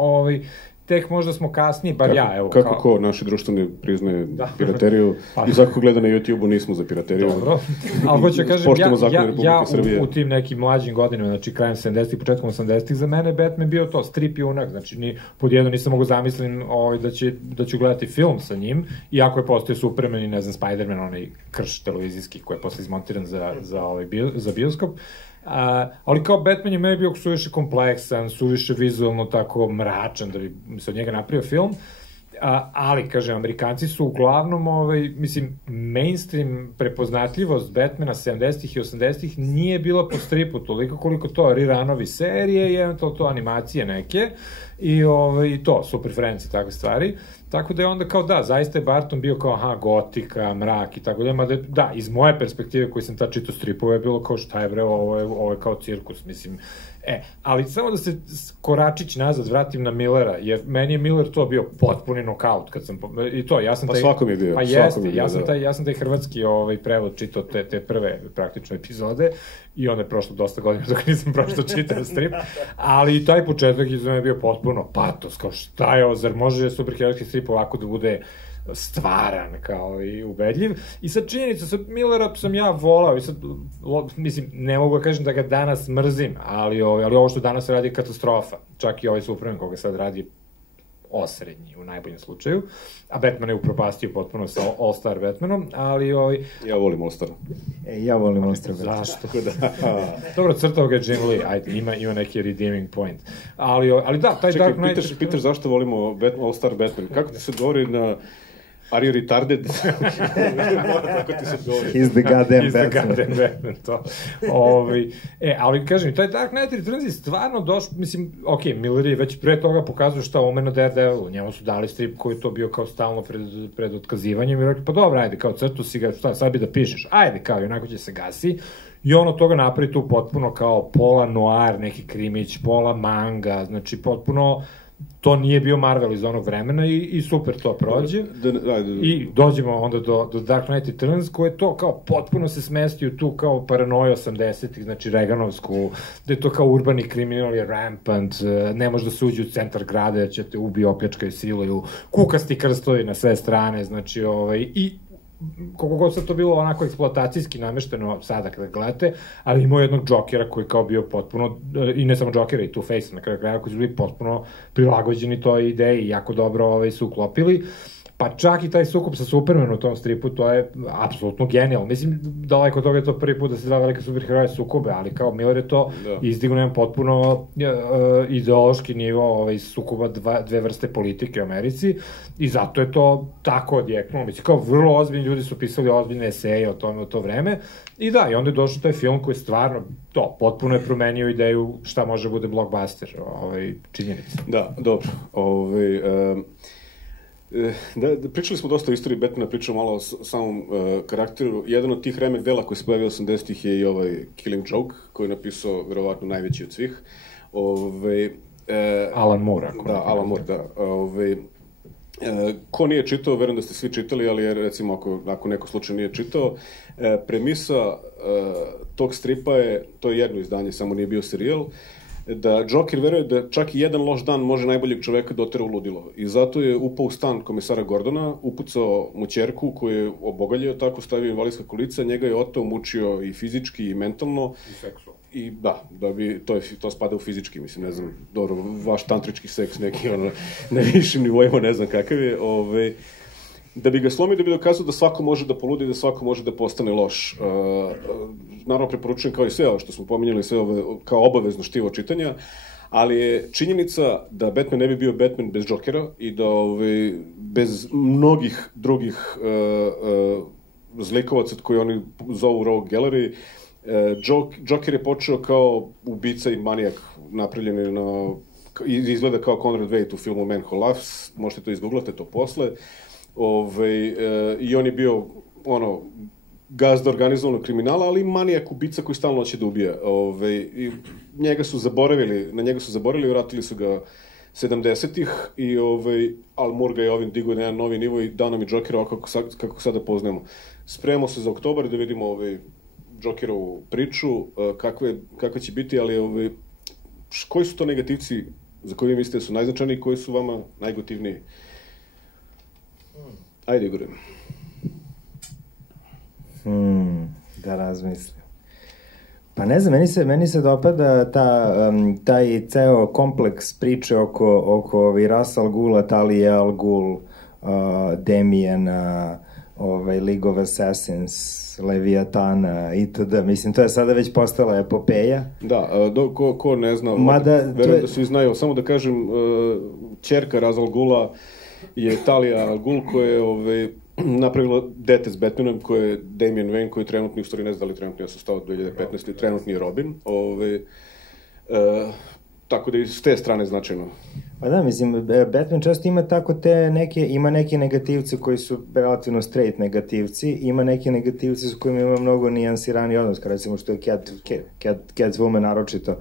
tek možda smo kasniji, bar ja, evo. Kako ko naši društveni priznaje pirateriju i svako gleda na YouTube-u, nismo za pirateriju. Dobro, ali hoću kažem, ja u tim nekim mlađim godinama, znači krajem 70-ih, početkom 80-ih, za mene Batman bio to, strip junak, znači pod jedno nisam mogu zamislim da ću gledati film sa njim, iako je postao Superman i ne znam, Spider-Man, onaj krš televizijski koji je posle izmontiran za bioskop. Ali kao Batman je meni bio suviše kompleksan, suviše vizualno tako mračan da bi se od njega napravio film. Ali, kaže, Amerikanci su uglavnom, mislim, mainstream prepoznatljivost Batmana 70-ih i 80-ih nije bila po stripu toliko koliko to reranovi serije i eventualno to animacije neke i to, Super Friends i takve stvari. Tako da je onda kao da, zaista je Barton bio kao, gotika, mrak i tako da, mada da, iz moje perspektive koji sam tad čitao stripove je bilo kao šta je bre, ovo je kao cirkus, mislim. Ali samo da se koračić nazad vratim na Millera, jer meni je Miller to bio potpuni nokaut kad sam, i to, ja sam taj... Pa svakom je bio. Pa jeste, ja sam taj hrvatski prevod čitao te prve praktično epizode i onda je prošlo dosta godina dok nisam prošlo čitao strip, ali i taj početak iz mene je bio potpuno patos, kao šta je ovo, zar može superherojski strip ovako da bude stvaran, kao i ubedljiv. I sad činjenica, sad Millera sam ja volao i sad, mislim, ne mogu da kažem da ga danas mrzim, ali ovo što danas radi je katastrofa. Čak i ovaj Superman koga sad radi osrednji u najboljem slučaju, a Batman je upropastio potpuno sa All-Star Batmanom, ali Ja volim All-Star. Ja volim All-Star Batman. Zašto? Dobro, crtao ga Jim Lee, ajde, ima neki redeeming point. Ali da, taj Dark Knight... Čekaj, pitaš zašto volimo All-Star Batman? Kako ti se govori na... Are you retarded? Tako ti se govori. He's the goddamn Batman. He's the goddamn Batman, to. Ali kažem, taj Dark Knight Returns je stvarno došao, mislim, Miller je već pre toga pokazao šta ume na Daredevil, njemu su dali strip koji je to bio kao stalno pred otkazivanjem i rekli, pa dobro, ajde, kao crtu si ga, šta, sad bi da pišeš, ajde, kao, i onako će se gasi. I on od toga napravi tu potpuno kao pola noir, neki krimić, pola manga, znači potpuno... To nije bio Marvel iz onog vremena i super to prođe. I dođemo onda do Dark Knight Returns, koje to kao potpuno se smesti u tu kao paranoju 80-ih, znači Reaganovsku, da je to kao urbani kriminal je rampant, ne može da se uđe u centar grada, da će te ubiju, opljačkaju, siluju, kukasti krstovi na sve strane, znači i koliko god sad to bilo onako eksploatacijski namešteno sada kada gledate, ali imao jednog Jokera koji kao bio potpuno, i ne samo Jokera, i Two-Face na kraju kraja, koji su bili potpuno prilagođeni toj ideji i jako dobro su uklopili. Pa čak i taj sukob sa Supermanom u tom stripu, to je apsolutno genijalno. Mislim, daleko od toga je to prvi put da se dva velike superheroje sukobe, ali kao Miller je to izdigao jedan potpuno ideološki nivo sukoba dve vrste politike u Americi i zato je to tako odjeknulo. Mislim, kao vrlo ozbiljni ljudi su pisali ozbiljne eseje o tome u to vreme i da, i onda je došao taj film koji stvarno potpuno je promenio ideju šta može bude blockbuster, činjenica. Da, dobro. Pričali smo dosta o istoriji Batmana, pričamo malo o samom karakteru. Jedan od tih remek dela koji se pojavio 80-ih je i ovaj Killing Joke, koji je napisao verovatno najveći od svih. Alan Moore. Da, Alan Moore, da. Ko nije čitao, verujem da ste svi čitali, ali recimo ako neko slučaj nije čitao, premisa tog stripa je, to je jedno izdanje, samo nije bio serijal, da Joker veruje da čak i jedan loš dan može najboljeg čoveka dotera u ludilo. I zato je upao u stan komisara Gordona, upucao mu ćerku koju je obogaljio, tako stavio invalidska kolica, njega je oteo, mučio i fizički i mentalno. I seksualno. I da bi, to spada u fizički, mislim, ne znam, dobro, vaš tantrički seks neki, na višim nivoima, ne znam kakav je, da bi ga slomio, da bi dokazao da svako može da poludi, da svako može da postane loš. Naravno, preporučujem kao i sve ovo što smo pominjali, sve ove kao obavezno štivo čitanja, ali je činjenica da Batman ne bi bio Batman bez Jokera i da bez mnogih drugih zlikovaca koji oni zovu Rogue Gallery, Joker je počeo kao ubica i manijak, napravljen je izgleda kao Conrad Veidt u filmu Man Who Laughs, možete to izgooglate to posle, i on je bio gazda organizovanog kriminala, ali manijak ubica koji stalno hoće da ubija. I na njega su zaboravili, vratili su ga 70-ih, Al Moore ga je ovim digao na jedan novi nivo i dao nam i Jokera kako sada poznajemo. Spremamo se za oktobar da vidimo Jokerovu priču, kakva će biti, ali koji su to negativci za koje vi mislite su najznačajniji, koji su vama najgotivniji? Ajde, Igore. Da razmislim. Pa ne znam, meni se dopada taj ceo kompleks priče oko Ra's al Ghula, Talia al Ghul, Damiena, League of Assassins, Leviatana itd. Mislim, to je sada već postala epopeja. Da, ko ne zna, verujem da svi znaju, samo da kažem, ćerka Ra's al Ghula je Talia al Ghul koja je napravila Dete s Batmanom, koji je Damian Wayne, koji je trenutni, u stvari ne znam da li trenutni, ja sam stao 2015. trenutni je Robin. Tako da i s te strane značajno. Pa da, mislim, Batman često ima tako ima neke negativce koji su relativno straight negativci, ima neke negativce s kojima ima mnogo nijansirani odnos, kao recimo što je Catwoman naročito,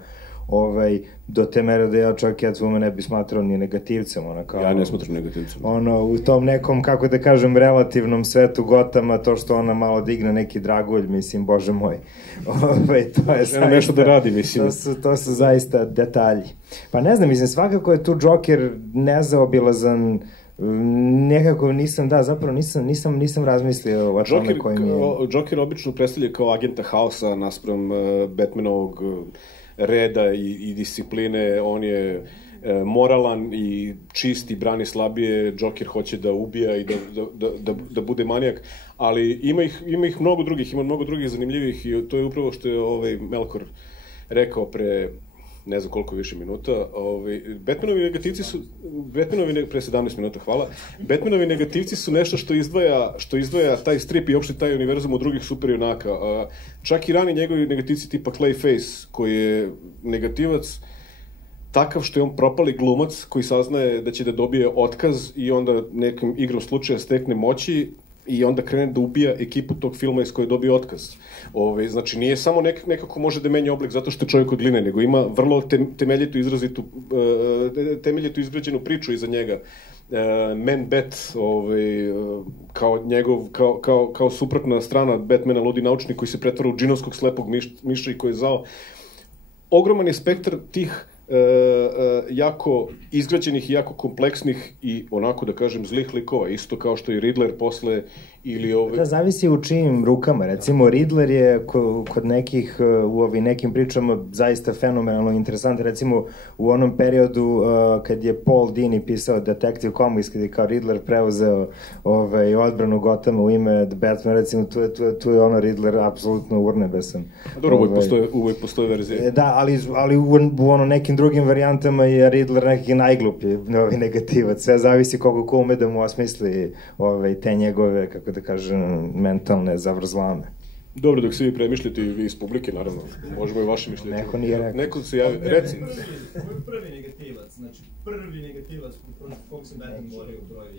do te mere da ja čak Catwoman ne bi smatrao ni negativcem, Ja ne smatram negativcem. U tom nekom, kako da kažem, relativnom svetu Gotama, to što ona malo digne neki dragulj, mislim, bože moj. To je zaista, nešto da radi, mislim. To su zaista detalji. Pa ne znam, mislim, svakako je tu Joker nezaobilazan, nekako nisam razmislio o tome koji mi je... Joker obično predstavlja kao agenta haosa naspram Batmanovog reda i discipline, on je moralan i čist i brani slabije, Joker hoće da ubija i da bude manijak, ali ima ih mnogo drugih zanimljivih i to je upravo što je Melkor rekao pre ne znam koliko više minuta. Batmanovi negativci su pre 17 minuta, hvala. Batmanovi negativci su nešto što izdvaja taj strip i uopšte taj univerzum od drugih superjunaka. Čak i rani njegovi negativci tipa Clayface, koji je negativac takav što je on propali glumac koji saznaje da će da dobije otkaz i onda nekim igrom slučaja stekne moći i onda krene da ubija ekipu tog filma iz koje je dobio otkaz. Znači, nije samo nekako može da menja oblik zato što je čovjek od gline, nego ima vrlo temeljitu izgrađenu priču iza njega. Man-Bat, kao suprotna strana Batmana, ludi naučnik koji se pretvara u džinovskog slepog miša i koji je zao. Ogroman je spektar tih jako izgrađenih i jako kompleksnih i onako da kažem zlih likova, isto kao što i Riddler posle ili Da, zavisi u čijim rukama, recimo Riddler je kod nekih u nekim pričama zaista fenomenalno interesant, recimo u onom periodu kad je Paul Dini pisao Detective Comics, kad je kao Riddler preuzeo odbranu Gothama u ime Batman, recimo tu je Riddler apsolutno urnebesan. Dobro, uvijek postoje verzije. Da, ali u nekim drugim varijantama je Riddler neki najgluplji negativac, sve zavisi koliko ko ume da mu osmisli te njegove, kako da kažem, mentalne zavrzlame. Dobro, dok se vi premišljate i vi iz publike, naravno, možemo i vaše mišljenje. Neko nije rekao. Neko se javi, reci. Ovo je prvi negativac, znači prvi negativac kog sam Batman borio u broju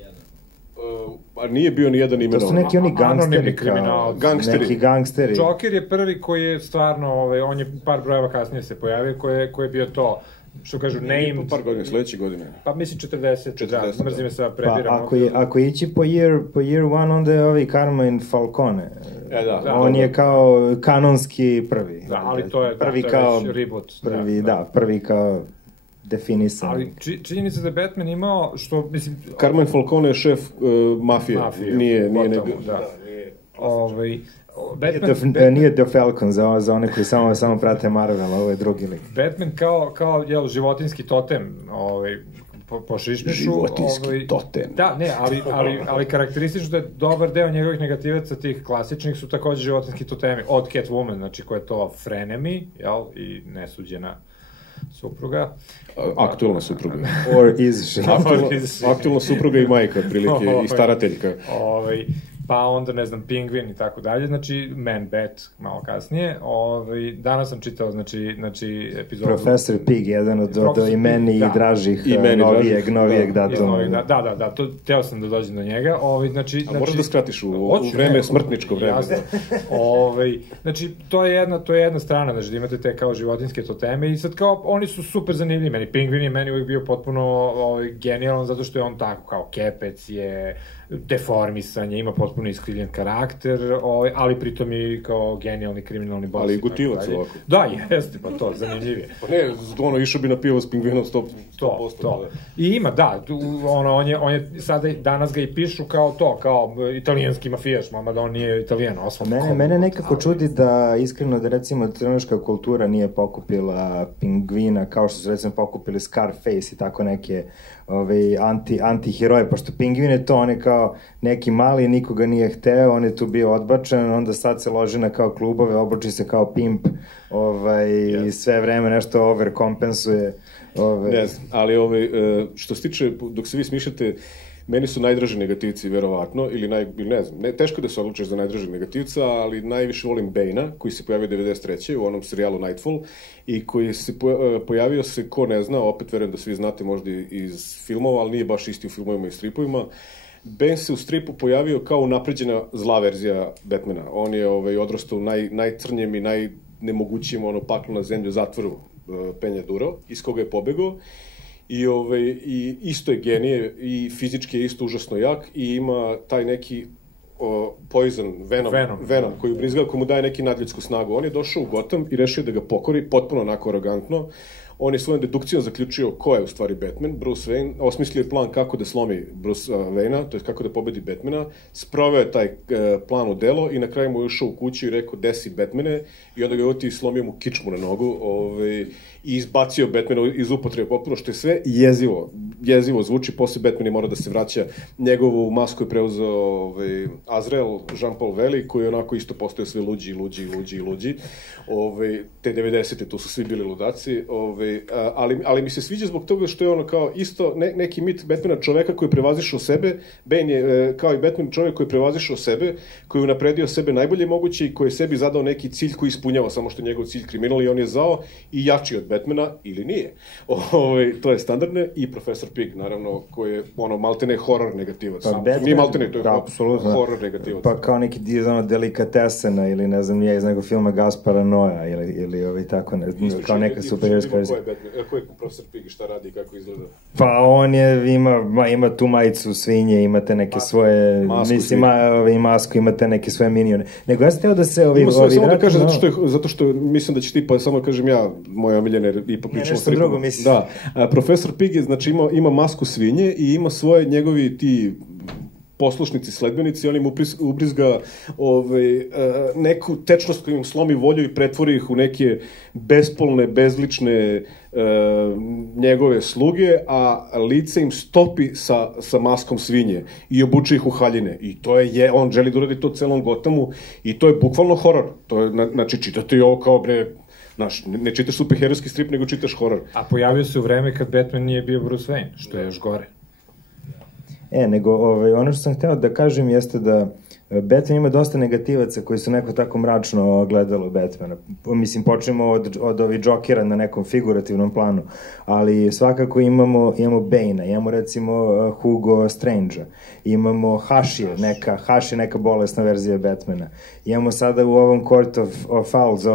1. A nije bio ni jedan imenovan. To su neki oni gangsteri, neki gangsteri. Joker je prvi koji je stvarno, on je par brojeva kasnije se pojavio, koji je bio to, što kažu, named... Par godina, sledeće godine. Pa mislim 40, da, mrzi me sada prebiram. Pa ako ići po year one, onda je Carmine Falcone. Da. On je kao kanonski prvi. Da, ali to je već reboot. Prvi kao definisan. Ali činjenica da je Batman imao, što, mislim... Carmine Falcone je šef mafije. Nije nego... Nije The Falcon za one koji samo prate Marvel, ovo je drugi lik. Batman kao životinski totem po šišmišu. Životinski totem. Da, ne, ali karakteristično da je dobar deo njegovih negativaca tih klasičnih su takođe životinski totemi. Od Catwoman, znači koja je to frenemy, i nesuđena supruga. Aktualna supruga. Or is she. Aktualna supruga i majka, prilike, i starateljka. Pa onda, ne znam, Pingvin i tako dalje, znači Man-Bat malo kasnije. Danas sam čitao, znači, epizodu... Profesor Pig, jedan od i meni dražih novijeg datuma. Da, teo sam da dođem do njega. A možeš da skratiš u vreme, smrtničko vreme. Jasno. Znači, to je jedna strana, znači, da imate te kao životinske toteme i sad kao, oni su super zanimljivi. Meni Pingvin je meni uvijek bio potpuno genijalan, zato što je on tako kao kepec je, deformisanje, ima potpuno iskrivljen karakter, ali pritom i kao genijalni kriminalni boss. Ali i gotivac ovako. Da, jeste, pa to, zanimljivije. Pa ne, išao bi na pivo s Pingvinom 100%. To. I ima, da, on je sada, danas ga i pišu kao to, kao italijanski mafijaš, mada on nije italijan, Mene nekako čudi da, iskreno, da recimo crnoška kultura nije pokupila Pingvina, kao što su recimo pokupili Scarface i tako neke antiheroje, pošto Pingvin je to, on je kao neki mali, nikoga nije hteo, on je tu bio odbačen, onda sad se loži na kao klubove, oblači se kao pimp i sve vreme nešto overkompensuje. Ne znam, ali što se tiče, dok se vi smišljate, Meni su najdraži negativci, verovatno, ili ne znam, teško da se odlučiš za najdražeg negativca, ali najviše volim Bane-a, koji se pojavio 93. u onom serijalu Nightfall, i koji se pojavio se, ko ne zna, opet verujem da svi znate možda iz filmova, ali nije baš isti u filmovima i stripovima. Bane se u stripu pojavio kao unapređena zla verzija Batmana. On je odrastao u najcrnjem i najnemogućijem paklu na zemlju zatvoru Penja Duro, iz koga je pobegao. I isto je genije i fizički je isto užasno jak i ima taj neki Poison, Venom koji ubrizga, koji mu daje neki nadljudsku snagu. On je došao u Gotham i rešio da ga pokori, potpuno onako arogantno. On je svojom dedukcijom zaključio ko je u stvari Batman, Bruce Wayne, osmislio je plan kako da slomi Bruce Wayna, to je kako da pobedi Batmana, sproveo je taj plan u delo i na kraju mu je ušao u kuću i rekao desi Batmane, i onda ga je oti slomio mu kičmu na nogu i izbacio Batmana iz upotrebe potpuno, što je sve jezivo zvuči. Posle Batman je mora da se vraća, njegovu masku je preuzeo Azrael, Jean-Paul Valley, koji je onako isto postao sve luđi. Te 90. tu su svi bili ludaci, ali mi se sviđa zbog toga što je ono kao isto neki mit Batmana, čoveka koji je prevazišao sebe. Bane je kao i Batman čovek koji je prevazišao sebe, koji je unapredio sebe najbolje moguće i koji je sebi zadao neki cilj koji ispunjava, samo što je njegov cilj kriminal i on je zao i jači od Batmana, ili nije. To je standardne. I Profesor Pig, naravno, koji je maltene horror negativac. Nije maltene, to je horror negativac. Pa kao neki delikatesena ili ne znam, nije iz nekog filma Gaspara Noja ili tako, ne znam, kao neka superherojska verzija. Ko je Profesor Pig i šta radi i kako izgleda? Pa on ima tu majicu svinje, imate neke svoje, mislim, masku, imate neke svoje minione. Nego ja sam teo da se samo da kažem, zato što mislim da će ti, pa samo kažem ja, moje omiljene, ipak pričamo nešto drugo mislim. Da, Profesor Pig je, znači, ima masku svinje i ima svoje, njegovi ti poslušnici, sledbenici, on im ubrizga neku tečnost koju im slomi volju i pretvori ih u neke bespolne, bezlične njegove sluge, a lice im stopi sa maskom svinje i obuče ih u haljine. I to je, on želi da uradi to celom Gothamu i to je bukvalno horor. To je, znači, čitate i ovo kao ne čitaš superherojski strip, nego čitaš horor. A pojavio se u vreme kad Batman nije bio Bruce Wayne, što je još gore. Nego, ono što sam hteo da kažem jeste da Batman ima dosta negativaca koji su neko tako mračno gledalo Batmana. Mislim, počnemo od ovih Jokera na nekom figurativnom planu, ali svakako imamo Bane-a, imamo recimo Hugo Strange-a, imamo Hashi, neka bolesna verzija Batmana. Imamo sada u ovom Court of Owls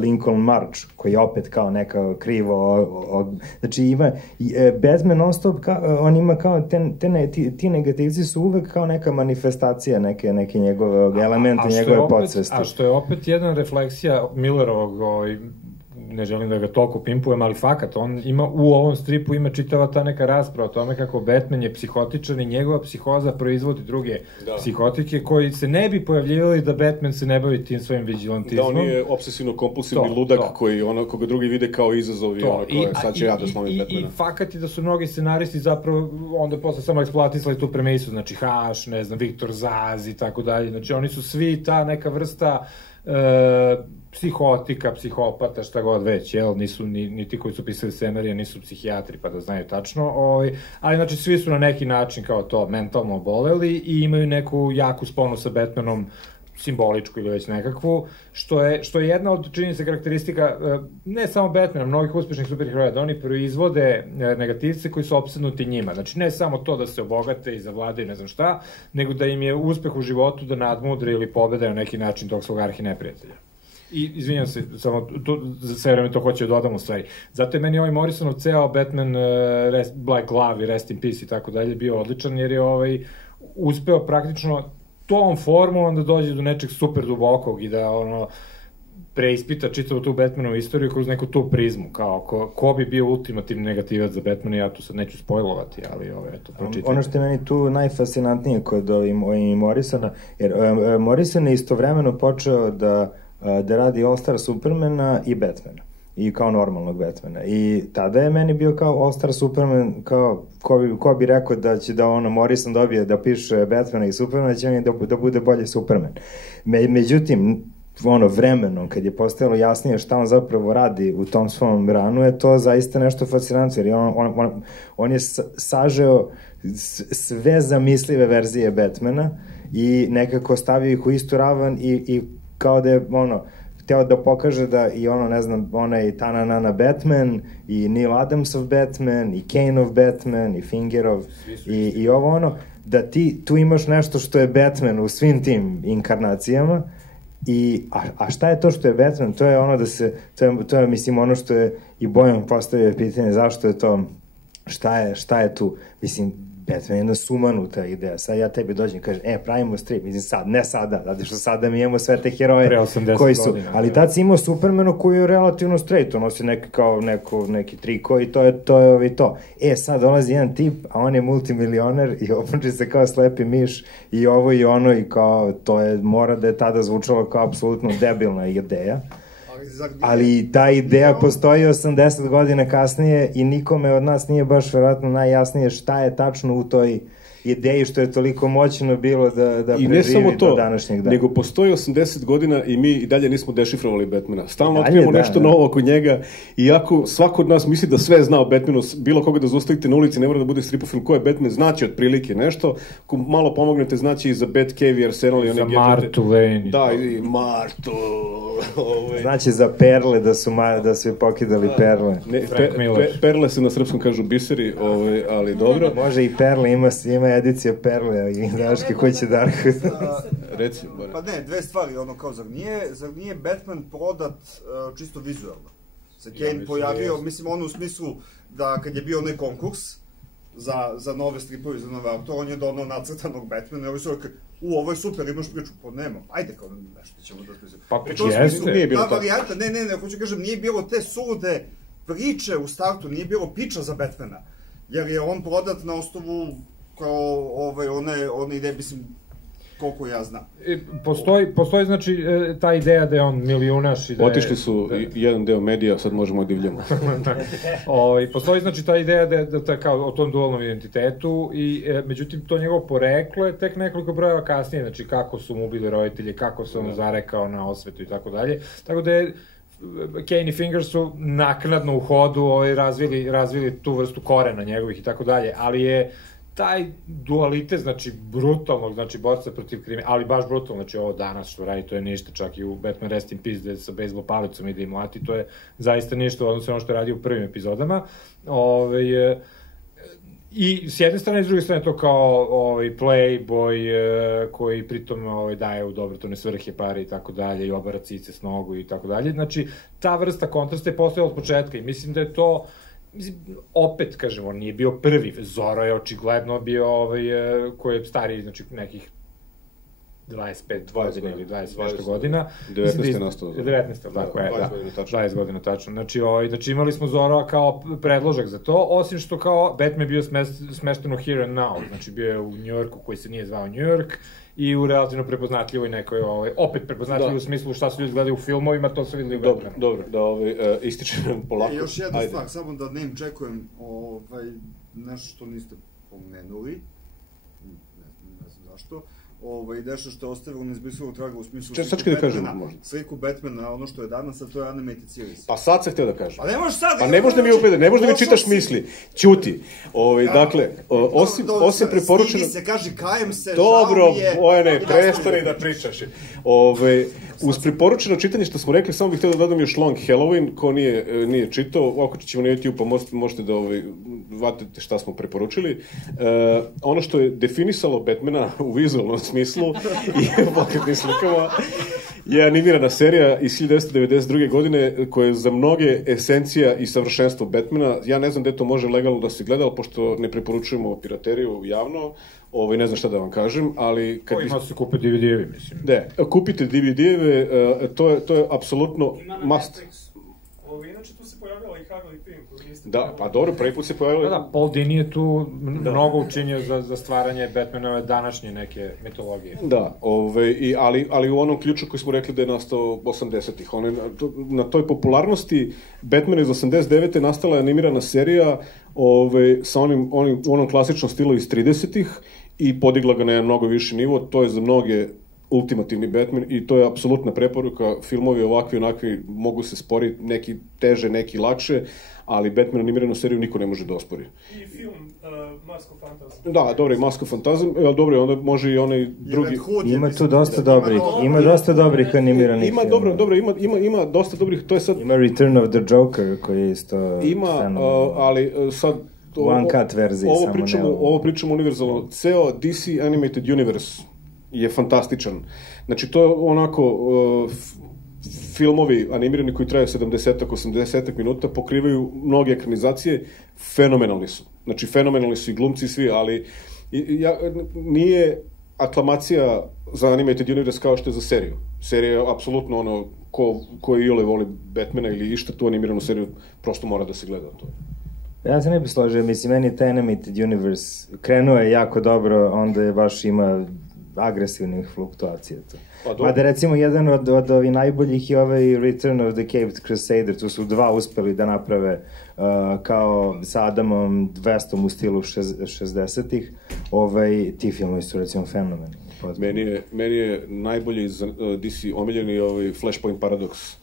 Lincoln March, koji je opet kao neka krivo... Znači, Batman non-stop, on ima kao, ti negativci su uvek kao neka manifestacija neke njegove elemente, njegove podsvesti. A što je opet jedna refleksija Millerovog, ne želim da ga toliko pimpujem, ali fakat, on ima u ovom stripu ima čitava ta neka rasprava o tome kako Batman je psihotičan i njegova psihoza proizvodi druge psihotike koji se ne bi pojavljivali da Batman se ne bavi tim svojim vigilantizmom. Da, on je obsesivno-kompulsivni ludak koji koga drugi vide kao izazov i sad će ja da slomim Batmana. I fakat je da su mnogi scenaristi zapravo onda posle samo eksploatisali tu premisu, znači Haš, ne znam, Viktor Zaz i tako dalje, znači oni su svi ta neka vrsta psihotika, psihopata, šta god već, nisu ni ti koji su pisali scenarije, nisu psihijatri pa da znaju tačno, ali znači svi su na neki način kao to mentalno oboleli i imaju neku jaku sponu sa Batmanom, simboličku ili već nekakvu, što je jedna od činjenica karakteristika ne samo Batmana, mnogih uspešnih superheroja, da oni proizvode negativce koji su opsednuti njima. Znači ne samo to da se obogate i zavladaju ne znam šta, nego da im je uspeh u životu da nadmudre ili pobede na neki način tog svog arhineprijatelja. I izvinjam se, samo sve vreme to hoće da dodam u stvari. Zato je meni ovaj Morrisonov ceo Batman Black Glove i Rest in Peace i tako dalje bio odličan, jer je uspeo praktično tom formulom da dođe do nečeg super dubokog i da preispita čitavu tu Batmanovu istoriju kroz neku tu prizmu, kao ko bi bio ultimativni negativac za Batmana, ja tu sad neću spojlovati, ali eto, pročitajte. Ono što je meni tu najfascinantnije kod Morrisona, jer Morrison je istovremeno počeo da radi All-Star Supermana i Batmana. I kao normalnog Batmana. I tada je meni bio kao All-Star Superman, kao ko bi rekao da će Morrison dobije da piše Batmana i Supermana, da će on da bude bolji Superman. Međutim, vremenom, kad je postojalo jasnije šta on zapravo radi u tom svom ranu, je to zaista nešto fascinantno, jer on je sažeo sve zamislive verzije Batmana i nekako stavio ih u istu ravan i kao da je, hteo da pokaže da i onaj Tananana Batman, i Neil Adamsov Batman, i Kaneov Batman, i Fingerov, i ovo da ti tu imaš nešto što je Batman u svim tim inkarnacijama, a šta je to što je Batman? To je to je mislim ono što je i Bojan postavio pitanje, zašto je to, šta je tu, mislim, Batman je jedna sumanuta ideja. Sad ja tebi dođem i kažem, pravimo strip. Mislim, ne sada, zato što sada mi imamo sve te heroje koji su. Ali tad si imao Supermanu koji je relativno straight, on nosi neki triko i to je to. Sad dolazi jedan tip, a on je multimilioner i oblači se kao slepi miš i ovo i ono i kao, mora da je tada zvučalo kao apsolutno debilna ideja. Ali ta ideja postoji 80 godina kasnije i nikome od nas nije baš verovatno najjasnije šta je tačno u toj ideji što je toliko moćno bilo da preživi do današnjeg dana. Nego postoji 80 godina i mi i dalje nismo dešifrovali Batmana. Stalno otkrivamo nešto novo oko njega, iako svako od nas misli da sve zna o Batmanu, bilo koga da zaustavite na ulici, ne mora da bude stripofilm ko je Batman, znači otprilike nešto, ko malo pomognete znači i za Batcave i Arsenal i za Martu Wayne. Da, i Martu. Znači za perle, da su pokidali perle. Perle se na srpskom kažu biseri, ali dobro. Može i perle, ima edicija perle i Daške kuće Darku. Reci, pa ne, dve stvari, kao, zar nije Batman prodat čisto vizualno? Se Kane pojavio, mislim, u smislu da kad je bio onaj konkurs za nove stripove, za nove auto, on je donao nacrtanog Batmana i ovi su rekli, ovo je super, imaš priču, pa nema, ajde kao nešto ćemo da spisimo. Pa jeste. Nije bilo to. Ne, hoću kažem, nije bilo te sulude priče u startu, nije bilo piča za Batmana, jer je on prodat na osnovu kao one ideje, mislim, koliko ja znam. Postoji, znači, ta ideja da je on milijunaš i da je... Otišli su jedan deo medija, sad možemo divljamo. Postoji, znači, ta ideja da je kao o tom dualnom identitetu i, međutim, to njegovo poreklo je tek nekoliko brojeva kasnije, znači, kako su mu ubili roditelji, kako se on zarekao na osvetu i tako dalje. Tako da je Kane i Finger su naknadno u hodu razvili tu vrstu korena njegovih i tako dalje, ali je taj dualitet, znači, brutalnog, znači, borca protiv kriminala, ali baš brutalno, znači, ovo danas što radi, to je ništa, čak i u Batman Rest in Peace, gde sa bejsbol palicom ide i mlati, to je zaista ništa, odnosno ono što je radio u prvim epizodama. I s jedne strane i s druge strane to kao playboy koji pritom daje u dobrotvorne svrhe pare i tako dalje i obara cice s nogu i tako dalje. Znači, ta vrsta kontrasta je postojala od početka i mislim da je to, opet, kažem, on nije bio prvi. Zorro je očigledno bio koji je stariji, znači, nekih 25 godina ili 20 nešto godina. 19. nastao. 19. tako je, da. 20 godina tačno. Znači, imali smo Zorro kao predložak za to, osim što kao Batman je bio smešten u Here and Now, znači bio je u Njujorku koji se nije zvao Njujork i u relativno prepoznatljivoj nekoj, opet prepoznatljivo u smislu šta su ljudi gledali u filmovima, to su videli u Batmanu. Dobro, da ističem polako. Još jedna stvar, samo da name checkujem nešto što niste pomenuli, ne znam zašto, nešto što je ostavilo neizbrisivog traga u smislu sliku Batmana, ono što je danas, a to je animated series. Pa sad se hteo da kažem. Pa ne možeš sad! Pa ne možeš da mi upede, ne možeš da mi čitaš misli. Ćuti. Dakle, osim preporučeno... Stigi se, kaži, kajem se, dobro, Bojane, prestani da pričaš. Uz preporučeno čitanje što smo rekli, samo bih hteo da dodam još Long Halloween, ko nije čitao, okačit ćemo na YouTube, pa možete da vatite šta smo preporučili. Ono što je definisalo Batmana u vizualnom smislu i pokretnim slikama je animirana serija iz 1992. godine koja je za mnoge esencija i savršenstvo Batmana. Ja ne znam gde to može legalno da se gleda, ali pošto ne preporučujemo pirateriju javno, ne znam šta da vam kažem, ali... Ima se kupe DVD-evi, mislim. Da, kupite DVD-eve, to je apsolutno must. Inače tu se pojavila i Harley Quinn, koju niste... Da, pa dobro, prvi put se pojavila... Da, Paul Dini je tu mnogo učinio za stvaranje Batmanove današnje neke mitologije. Da, ali u onom ključu koji smo rekli da je nastao 80-ih. Na toj popularnosti Batman iz 89. nastala je animirana serija sa onom klasičnom stilu iz 30-ih i podigla ga na jedan mnogo viši nivo. To je za mnoge ultimativni Batman i to je apsolutna preporuka. Filmovi ovakvi, onakvi mogu se sporiti, neki teže, neki lakše, ali Batman animiranu seriju niko ne može da ospori. I film Mask of Phantasm. Da, dobro, i Mask of Phantasm, ali dobro, onda može i onaj drugi... Ima tu dosta dobrih, ima dosta dobrih animiranih filmova. Ima dosta dobrih, to je sad... Ima Return of the Joker, koji je isto... Ima, ali sad... One cut verziji, samo ne... Ovo pričamo univerzalno. Ceo DC Animated Universe je fantastičan. Znači, to je onako... filmovi animirani koji traju 70-80 minuta, pokrivaju mnoge ekranizacije, fenomenalni su. Znači, fenomenalni su i glumci svi, ali nije aklamacija za Animated Universe kao što je za seriju. Serija je apsolutno ono, ko iole voli Batmana ili išta tu animiranu seriju, prosto mora da se gleda to. Ja se ne bih složio, mislim, meni taj Animated Universe krenuo je jako dobro, onda je baš ima agresivnih fluktuacija tu. Mada recimo jedan od ovih najboljih je ovaj Return of the Caved Crusader, tu su dva uspeli da naprave kao sa Adamom Westom u stilu 60-ih, ti filmovi su recimo fenomenalni. Meni je najbolji iz DC omiljeni ovaj Flashpoint Paradox.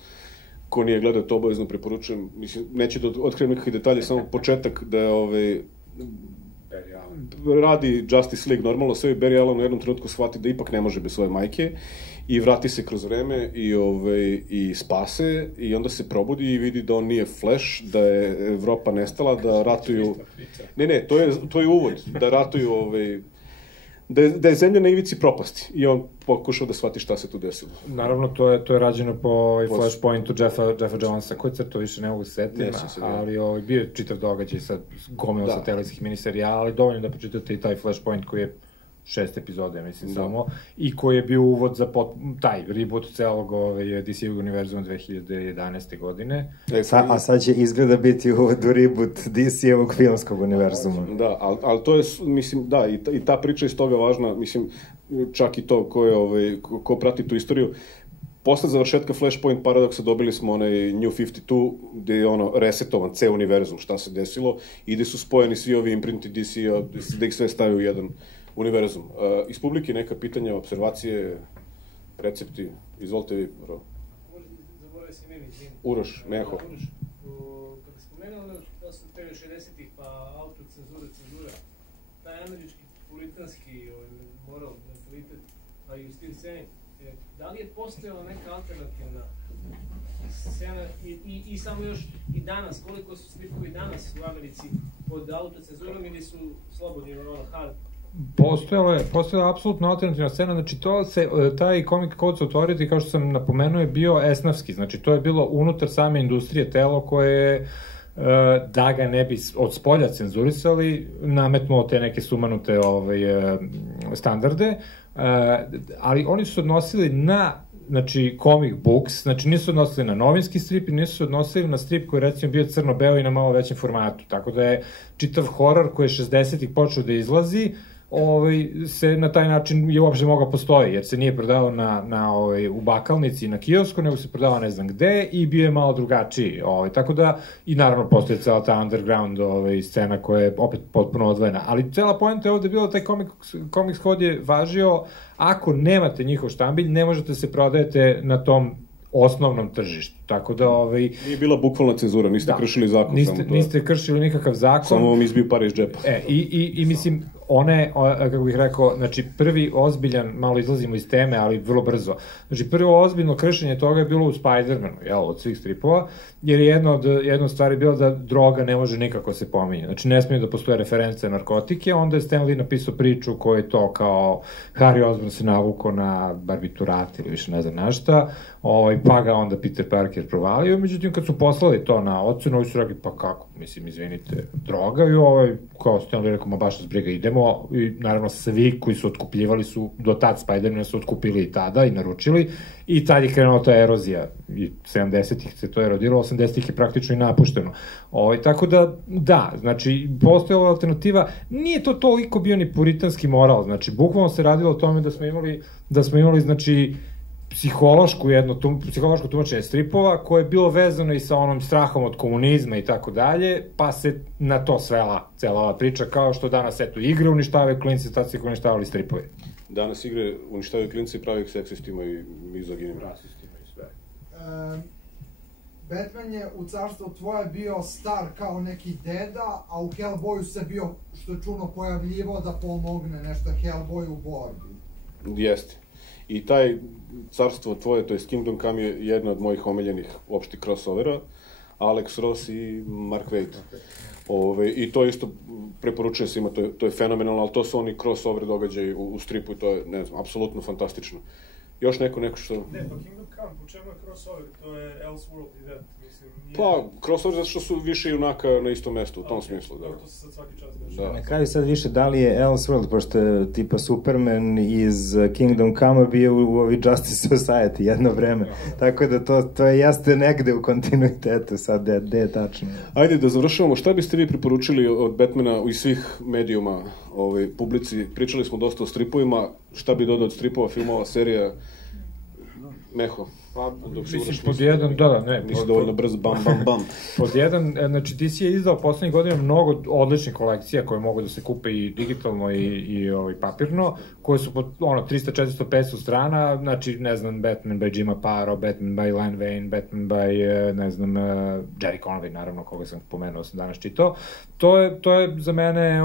Ko nije gledao, to obavezno preporučujem. Mislim, neće da otkrijem nekakve detalje, samo početak da je radi Justice League normalno, sve i Barry Allen u jednom trenutku shvati da ipak ne može bez svoje majke i vrati se kroz vreme i spase i onda se probudi i vidi da on nije Flash, da je Evropa nestala, da ratuju... Ne, to je uvod, da ratuju da je zemlja na ivici propasti i on pokušao da shvati šta se tu desilo. Naravno, to je rađeno po Flashpointu Jeffa Jonesa, koji crto više ne mogu setiti, ali bio je čitav događaj sa gomilom satelitskih miniserijala, ali dovoljno da pročitate i taj Flashpoint koji je 6 epizode, mislim, samo, i koji je bio uvod za taj reboot celog DC-evog univerzuma 2011. godine. A sad će izgleda biti uvod u reboot DC-evog filmskog univerzuma. Da, ali to je, mislim, da, i ta priča iz toga važna, mislim, čak i to ko prati tu istoriju. Posle završetka Flashpoint Paradoxa dobili smo onaj New 52, gde je resetovan ceo univerzum, šta se desilo, i gde su spojeni svi ovi imprinti DC-a, da ih sve stavio u jedan univerzum. Iz publike neka pitanja, observacije, recepti, izvolite vi, bro. Zaboravio si meni, Uroš, Meho. Uroš, kada spomenuo da su te 60-ih pa autocenzura, taj američki puritanski moral, mentalitet, a i u stil sceni, da li je postojala neka alternativna scena i samo još i danas, koliko su stripovi danas u Americi pod autocenzurom ili su slobodni, hard? Postojala apsolutno alternativna scena, znači taj Comic Codes Authority, kao što sam napomenuo, je bio esnafski, znači to je bilo unutar same industrije telo koje da ga ne bi od spolja cenzurisali, nametnuo te neke sumanute standarde, ali oni su odnosili na comic books, znači nisu odnosili na novinski strip i nisu odnosili na strip koji je recimo bio crno-beo i na malo većem formatu, tako da je čitav horor koji je 60-ih počeo da izlazi, se na taj način je uopšte mogao postoji, jer se nije prodao u bakalnici i na kiosku, nego se prodao ne znam gde i bio je malo drugačiji, tako da, i naravno postoji cela ta underground scena koja je opet potpuno odvojena, ali cela poenta je ovde bila, taj Comics Code je važio, ako nemate njihov štambilj, ne možete se prodajete na tom osnovnom tržištu, tako da... Nije bila bukvalna cenzura, niste kršili zakon. Niste kršili nikakav zakon. Samo vam izbiju pare iz džepa. I mislim, kako bih rekao, znači prvi ozbiljan, malo izlazimo iz teme, ali vrlo brzo, znači prvo ozbiljno kršenje toga je bilo u Spider-Manu, od svih stripova, jer jedna od stvari bila da droga ne može nikako se pominje, znači ne smije da postoje reference na narkotike, onda je Stan Lee napisao priču koja je to kao Harry Osborn se navukao na barbiturat ili više ne znam na šta, pa ga onda Peter Parker provalio, međutim kad su poslali to na ocenu, ovi su rekli, pa kako, mislim, izvinite, droga, i kao Stan Lee rekao, ma baš nas briga, idemo, i naravno svi koji su otkupljivali su, do tad Spider-Man su otkupili i tada i naručili, i tad je krenula ta erozija, i 70-ih se to erodiralo, 80-ih je praktično i napušteno. Tako da, znači, postojala alternativa, nije to toliko bio ni puritanski moral, znači, bukvalno se radilo o tome da smo imali, znači, psihološko tumačenje stripova, koje je bilo vezano i sa onom strahom od komunizma i tako dalje, pa se na to svela cela ova priča, kao što danas, igre uništavaju klinci, tad se uništavali stripovi. danas igre uništavaju klinci i pravi ih seksistima i mizoginima. Rasistima i sve. Batman je u Carstvu tvoje bio star kao neki deda, a u Hellboyu se bio, što je čudno, pojavljivo da pomogne nešto Hellboyu u borbi. Jeste. I taj Carstvo tvoje, to je Kingdom Come, je jedna od mojih omiljenih opštih crossovera. Alex Ross i Mark Waid. I to isto preporučujem svima, to je fenomenalno, ali to su oni crossover događaji u stripu i to je, ne znam, apsolutno fantastično. Još neko što... Ne, pa Kingdom Come, po čemu je crossover? To je Elseworld event, mislim. Pa, crossover zato što su više junaka na istom mestu, u tom smislu, da. To se sad svaki čas dešava. Na kraju sad više da li je Elseworld, pošto je tipa Superman iz Kingdom Come bio u ovi Justice Society jedno vreme. Tako da to jeste negde u kontinuitetu sad, gde je tačno. Ajde da završavamo, šta biste vi preporučili od Batmana iz svih medijuma publici? Pričali smo dosta o stripovima, šta bi dodao od stripova, filmova, serija? Meho. Mislim, pod jedan, Nisi dovoljno brzo, bam. Pod jedan, znači DC je izdao poslednjih godina mnogo odličnih kolekcija koje mogu da se kupe i digitalno i papirno, koje su pod 300, 400, 500 strana, znači, ne znam, Batman by Jima Aparo, Batman by Len Wein, Batman by, ne znam, Jerry Conway, naravno, koga sam pomenuo, sam danas čitao. To je za mene,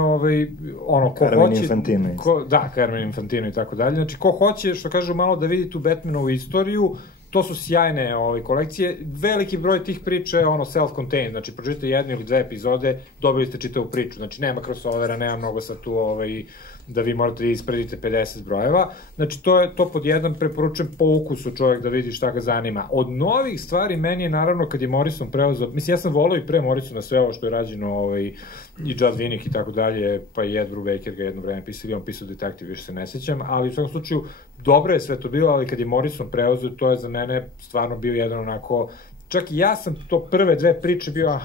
ko Carmine hoće... Infantino. Da, Carmine Infantino i tako dalje. Znači, ko hoće, što kažu, malo da vidi tu Batmanovu istoriju, to su sjajne kolekcije. Veliki broj tih priča je self-contained, znači pročitate jednu ili dve epizode, dobili ste čitavu priču, znači nema crossovera, nema mnogo sad tu da vi morate da ispredite 50 brojeva, znači to pod jedan preporučujem po ukusu čovjek da vidi šta ga zanima. Od novih stvari meni je naravno kad je Morrison preuzeo, mislim ja sam volao i pre Morrisona sve ovo što je rađeno i Judd Winick i tako dalje, pa i Ed Brubaker ga jedno vreme pisali, on pisao Detektiv, više se ne sećam, ali u svakom slučaju dobro je sve to bilo, ali kad je Morrison preuzeo, to je za mene stvarno bio jedan onako, čak i ja sam to prve dve priče bio,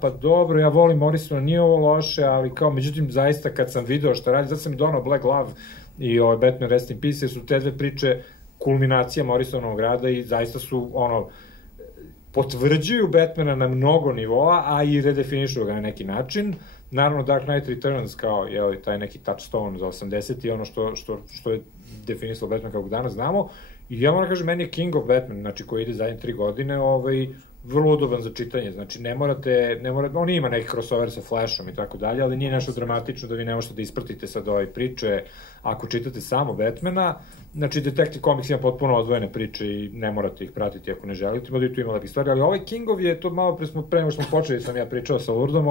pa dobro, ja volim Morrisona, nije ovo loše, ali kao, međutim, zaista kad sam video šta radi, zato sam i donao Black Glove i Batman Rest in Peace, su te dve priče kulminacija Morrisonovog rada i zaista su, potvrđuju Batmana na mnogo nivoa, a i redefinišu ga na neki način. Naravno, Dark Knight Returns kao, taj neki touchstone za 80 i ono što je definisalo Batman kako danas znamo. I ja moram kažem, meni je King of Batman, znači koji ide zadnje 3 godine, vrlo udoban za čitanje, znači ne morate, on ima neki crossover sa Flashom i tako dalje, ali nije nešto dramatično da vi ne možete da ispratite sad ove priče ako čitate samo Batmana, znači Detective Comics ima potpuno odvojene priče i ne morate ih pratiti ako ne želite, možda i tu ima lepih stvari, ali ovaj Kingov je, to malo pre nego smo počeli, sam ja pričao sa Lurdom,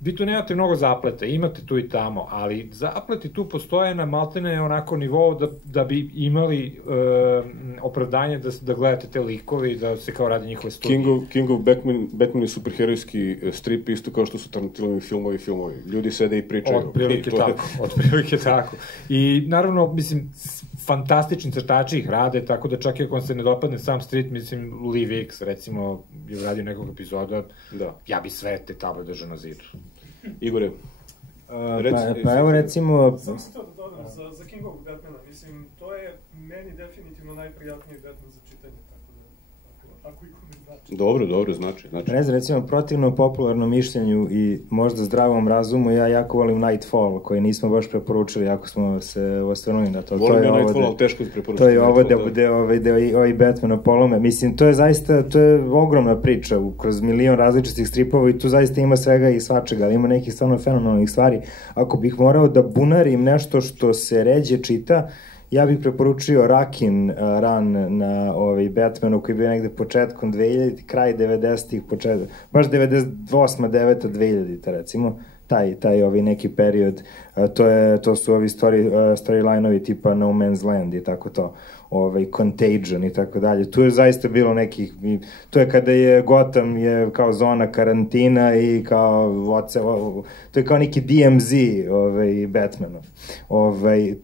vi tu nemate mnogo zapleta, imate tu i tamo, ali zapleti tu postoje na maltene onako nivou da bi imali opravdanje da gledate te likove i da se kao radi njihove studije. Kingov Batman je superherojski strip isto kao što su Tarantinovi filmovi. Ljudi sede i pričaju. Otprilike tako. I naravno, mislim, fantastični crtači ih rade, tako da čak i ako vam se ne dopadne sam strip, mislim, Lee Wicks, recimo, je uradio nekog epizoda, ja bi sve te table držao na zidu. Igore? Pa evo recimo... Samo se to da dodam, za Kingovog Batmana, mislim, to je meni definitivno najprijatniji Batman za čitanje, tako da, ako ikome znači. Dobro, znači. Ne znam, recimo, protivno popularnom mišljenju i možda zdravom razumu, ja jako volim Nightfall, koji nismo baš preporučili, ako smo se osvrnuli na to. Volim ja Nightfall, ali teško je preporučiti. To je ovo gde ovi Batman polome. Mislim, to je zaista, to je ogromna priča, kroz milion različitih stripova i tu zaista ima svega i svačega, ali ima nekih stvarno fenomenalnih stvari. Ako bih morao da bunarim nešto što se ređe čita, ja bih preporučio Rakin run na Batmanu koji je bio negde početkom 2000, kraj 90-ih, baš 98. 9. 2000 recimo, taj neki period, to su ovi storyline-ovi tipa No Man's Land i tako to, Contagion i tako dalje. Tu je zaista bilo nekih, to je kada je Gotham je kao zona karantina i kao to je kao neki DMZ Batmanov.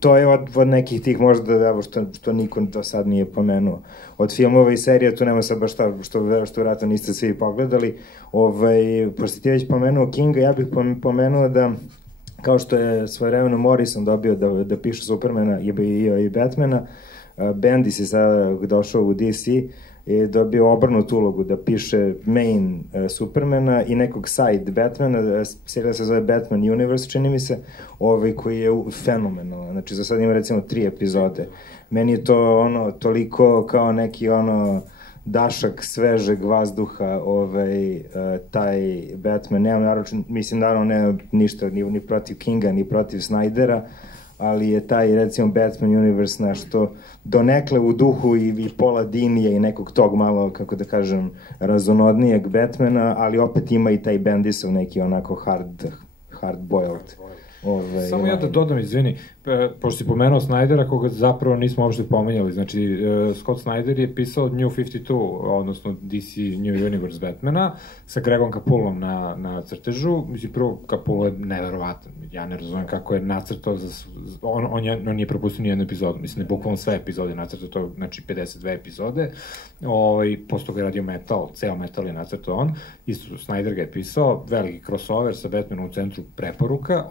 To je od nekih tih možda što niko do sad nije pomenuo. Od filmova i serija tu nema sad baš što vjerojatno niste svi pogledali. Pošto ti već pomenuo Kinga, ja bih pomenuo da kao što je svojevremeno Morrison dobio da piše Supermana i Batmana, Bendis je sada došao u DC, je dobio obrnutu ulogu da piše main Supermana i nekog side Batmana, serija se zove Batman Universe, čini mi se, koji je fenomenalan. Znači, za sad ima recimo 3 epizode. Meni je to toliko kao neki dašak svežeg vazduha, taj Batman, nemam naravno ne ništa ni protiv Kinga, ni protiv Snydera, ali je taj, recimo, Batman Universe nešto donekle u duhu i Paula Dinija i nekog tog malo, kako da kažem, razonodnijeg Batmana, ali opet ima i taj Bendisov neki onako hard-boiled. Samo ja da dodam, izvini, pošto si pomenuo Snydera, koga zapravo nismo uopšte pomenjali. Znači, Scott Snyder je pisao New 52, odnosno DC New Universe Batmana, sa Gregom Capulom na crtežu. Mislim, prvo, Capullo je neverovatan. Ja ne razumem kako je nacrtao, on nije propustio nijednu epizodu. Mislim, bukvalno sve epizode nacrtao, to znači 52 epizode. Posto ga je radio Metal, ceo Metal je nacrtao on. Isto Snyder ga je pisao, veliki crossover sa Batmanom u centru preporuka.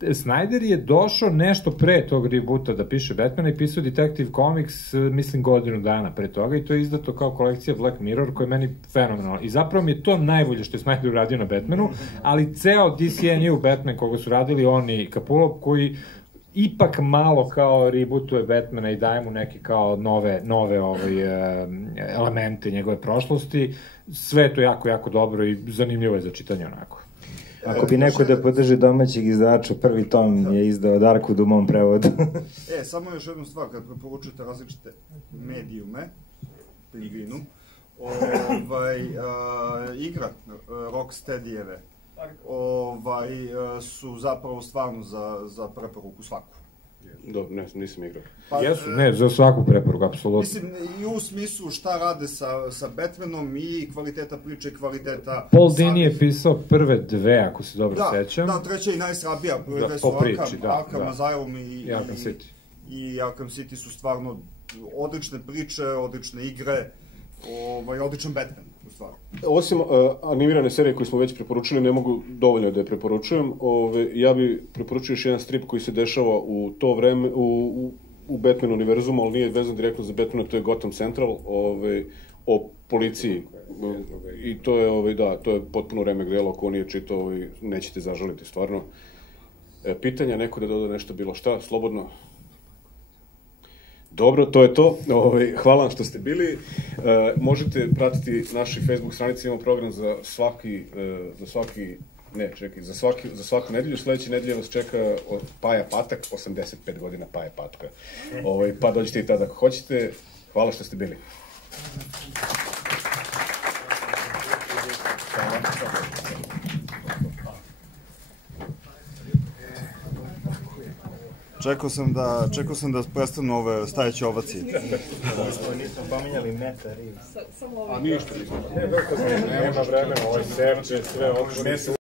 Snyder je došao nešto pre tog reboota da piše Batmana i pisao Detective Comics, mislim, godinu dana pre toga, i to je izdato kao kolekcija Black Mirror, koja je meni fenomenalna. I zapravo mi je to najbolje što je Snyder uradio na Batmanu, ali ceo DCNU Batman koga su radili on i Capullo, koji ipak malo kao rebootuje Batmana i daje mu neke kao nove elemente njegove prošlosti, sve je to jako, jako dobro i zanimljivo je za čitanje onako. Ako bi neko da podrži domaćeg izdavača, prvi tom je izdao Dark u mom prevodu. Samo još jednu stvar, kad preporučujete različite medijume, Pingvinu, igra Rocksteadyjeve su zapravo stvarno za preporuku svaku. Dobro, nisam igrao. Jesu, ne, za svaku preporuku, apsolutno. Mislim, i u smislu šta rade sa Batmanom i kvaliteta priče, kvaliteta... Paul Dini je pisao prve dve, ako se dobro sećam. Da, treća i najslabija. Prve dve su Arkham Asylum i Arkham City su stvarno odlične priče, odlične igre, odličan Batman, u stvari. Osim animirane serije koje smo već preporučili, ne mogu dovoljno da je preporučujem. Ja bi preporučio još jedan strip koji se dešava u to vreme, u Batman univerzumu, ali nije vezan direktno za Batmana, to je Gotham Central, o policiji. I to je, to je potpuno remek delo, ako nije čitao, nećete zažaliti, stvarno. Pitanja, neko da doda nešto bilo šta, slobodno. Dobro, to je to. Hvala vam što ste bili. Možete pratiti naši Facebook stranici, imamo program za svaku nedelju. Sledeće nedelje vas čeka Paja Patak, 85 godina Paja Patka. Pa dođite i tada ako hoćete. Hvala što ste bili. Čekao sam da prestanu ove stajeće ovacije. Nismo pominjali Meta Reeves. Ništa. Nema vremena, ovo je serče, sve odlično.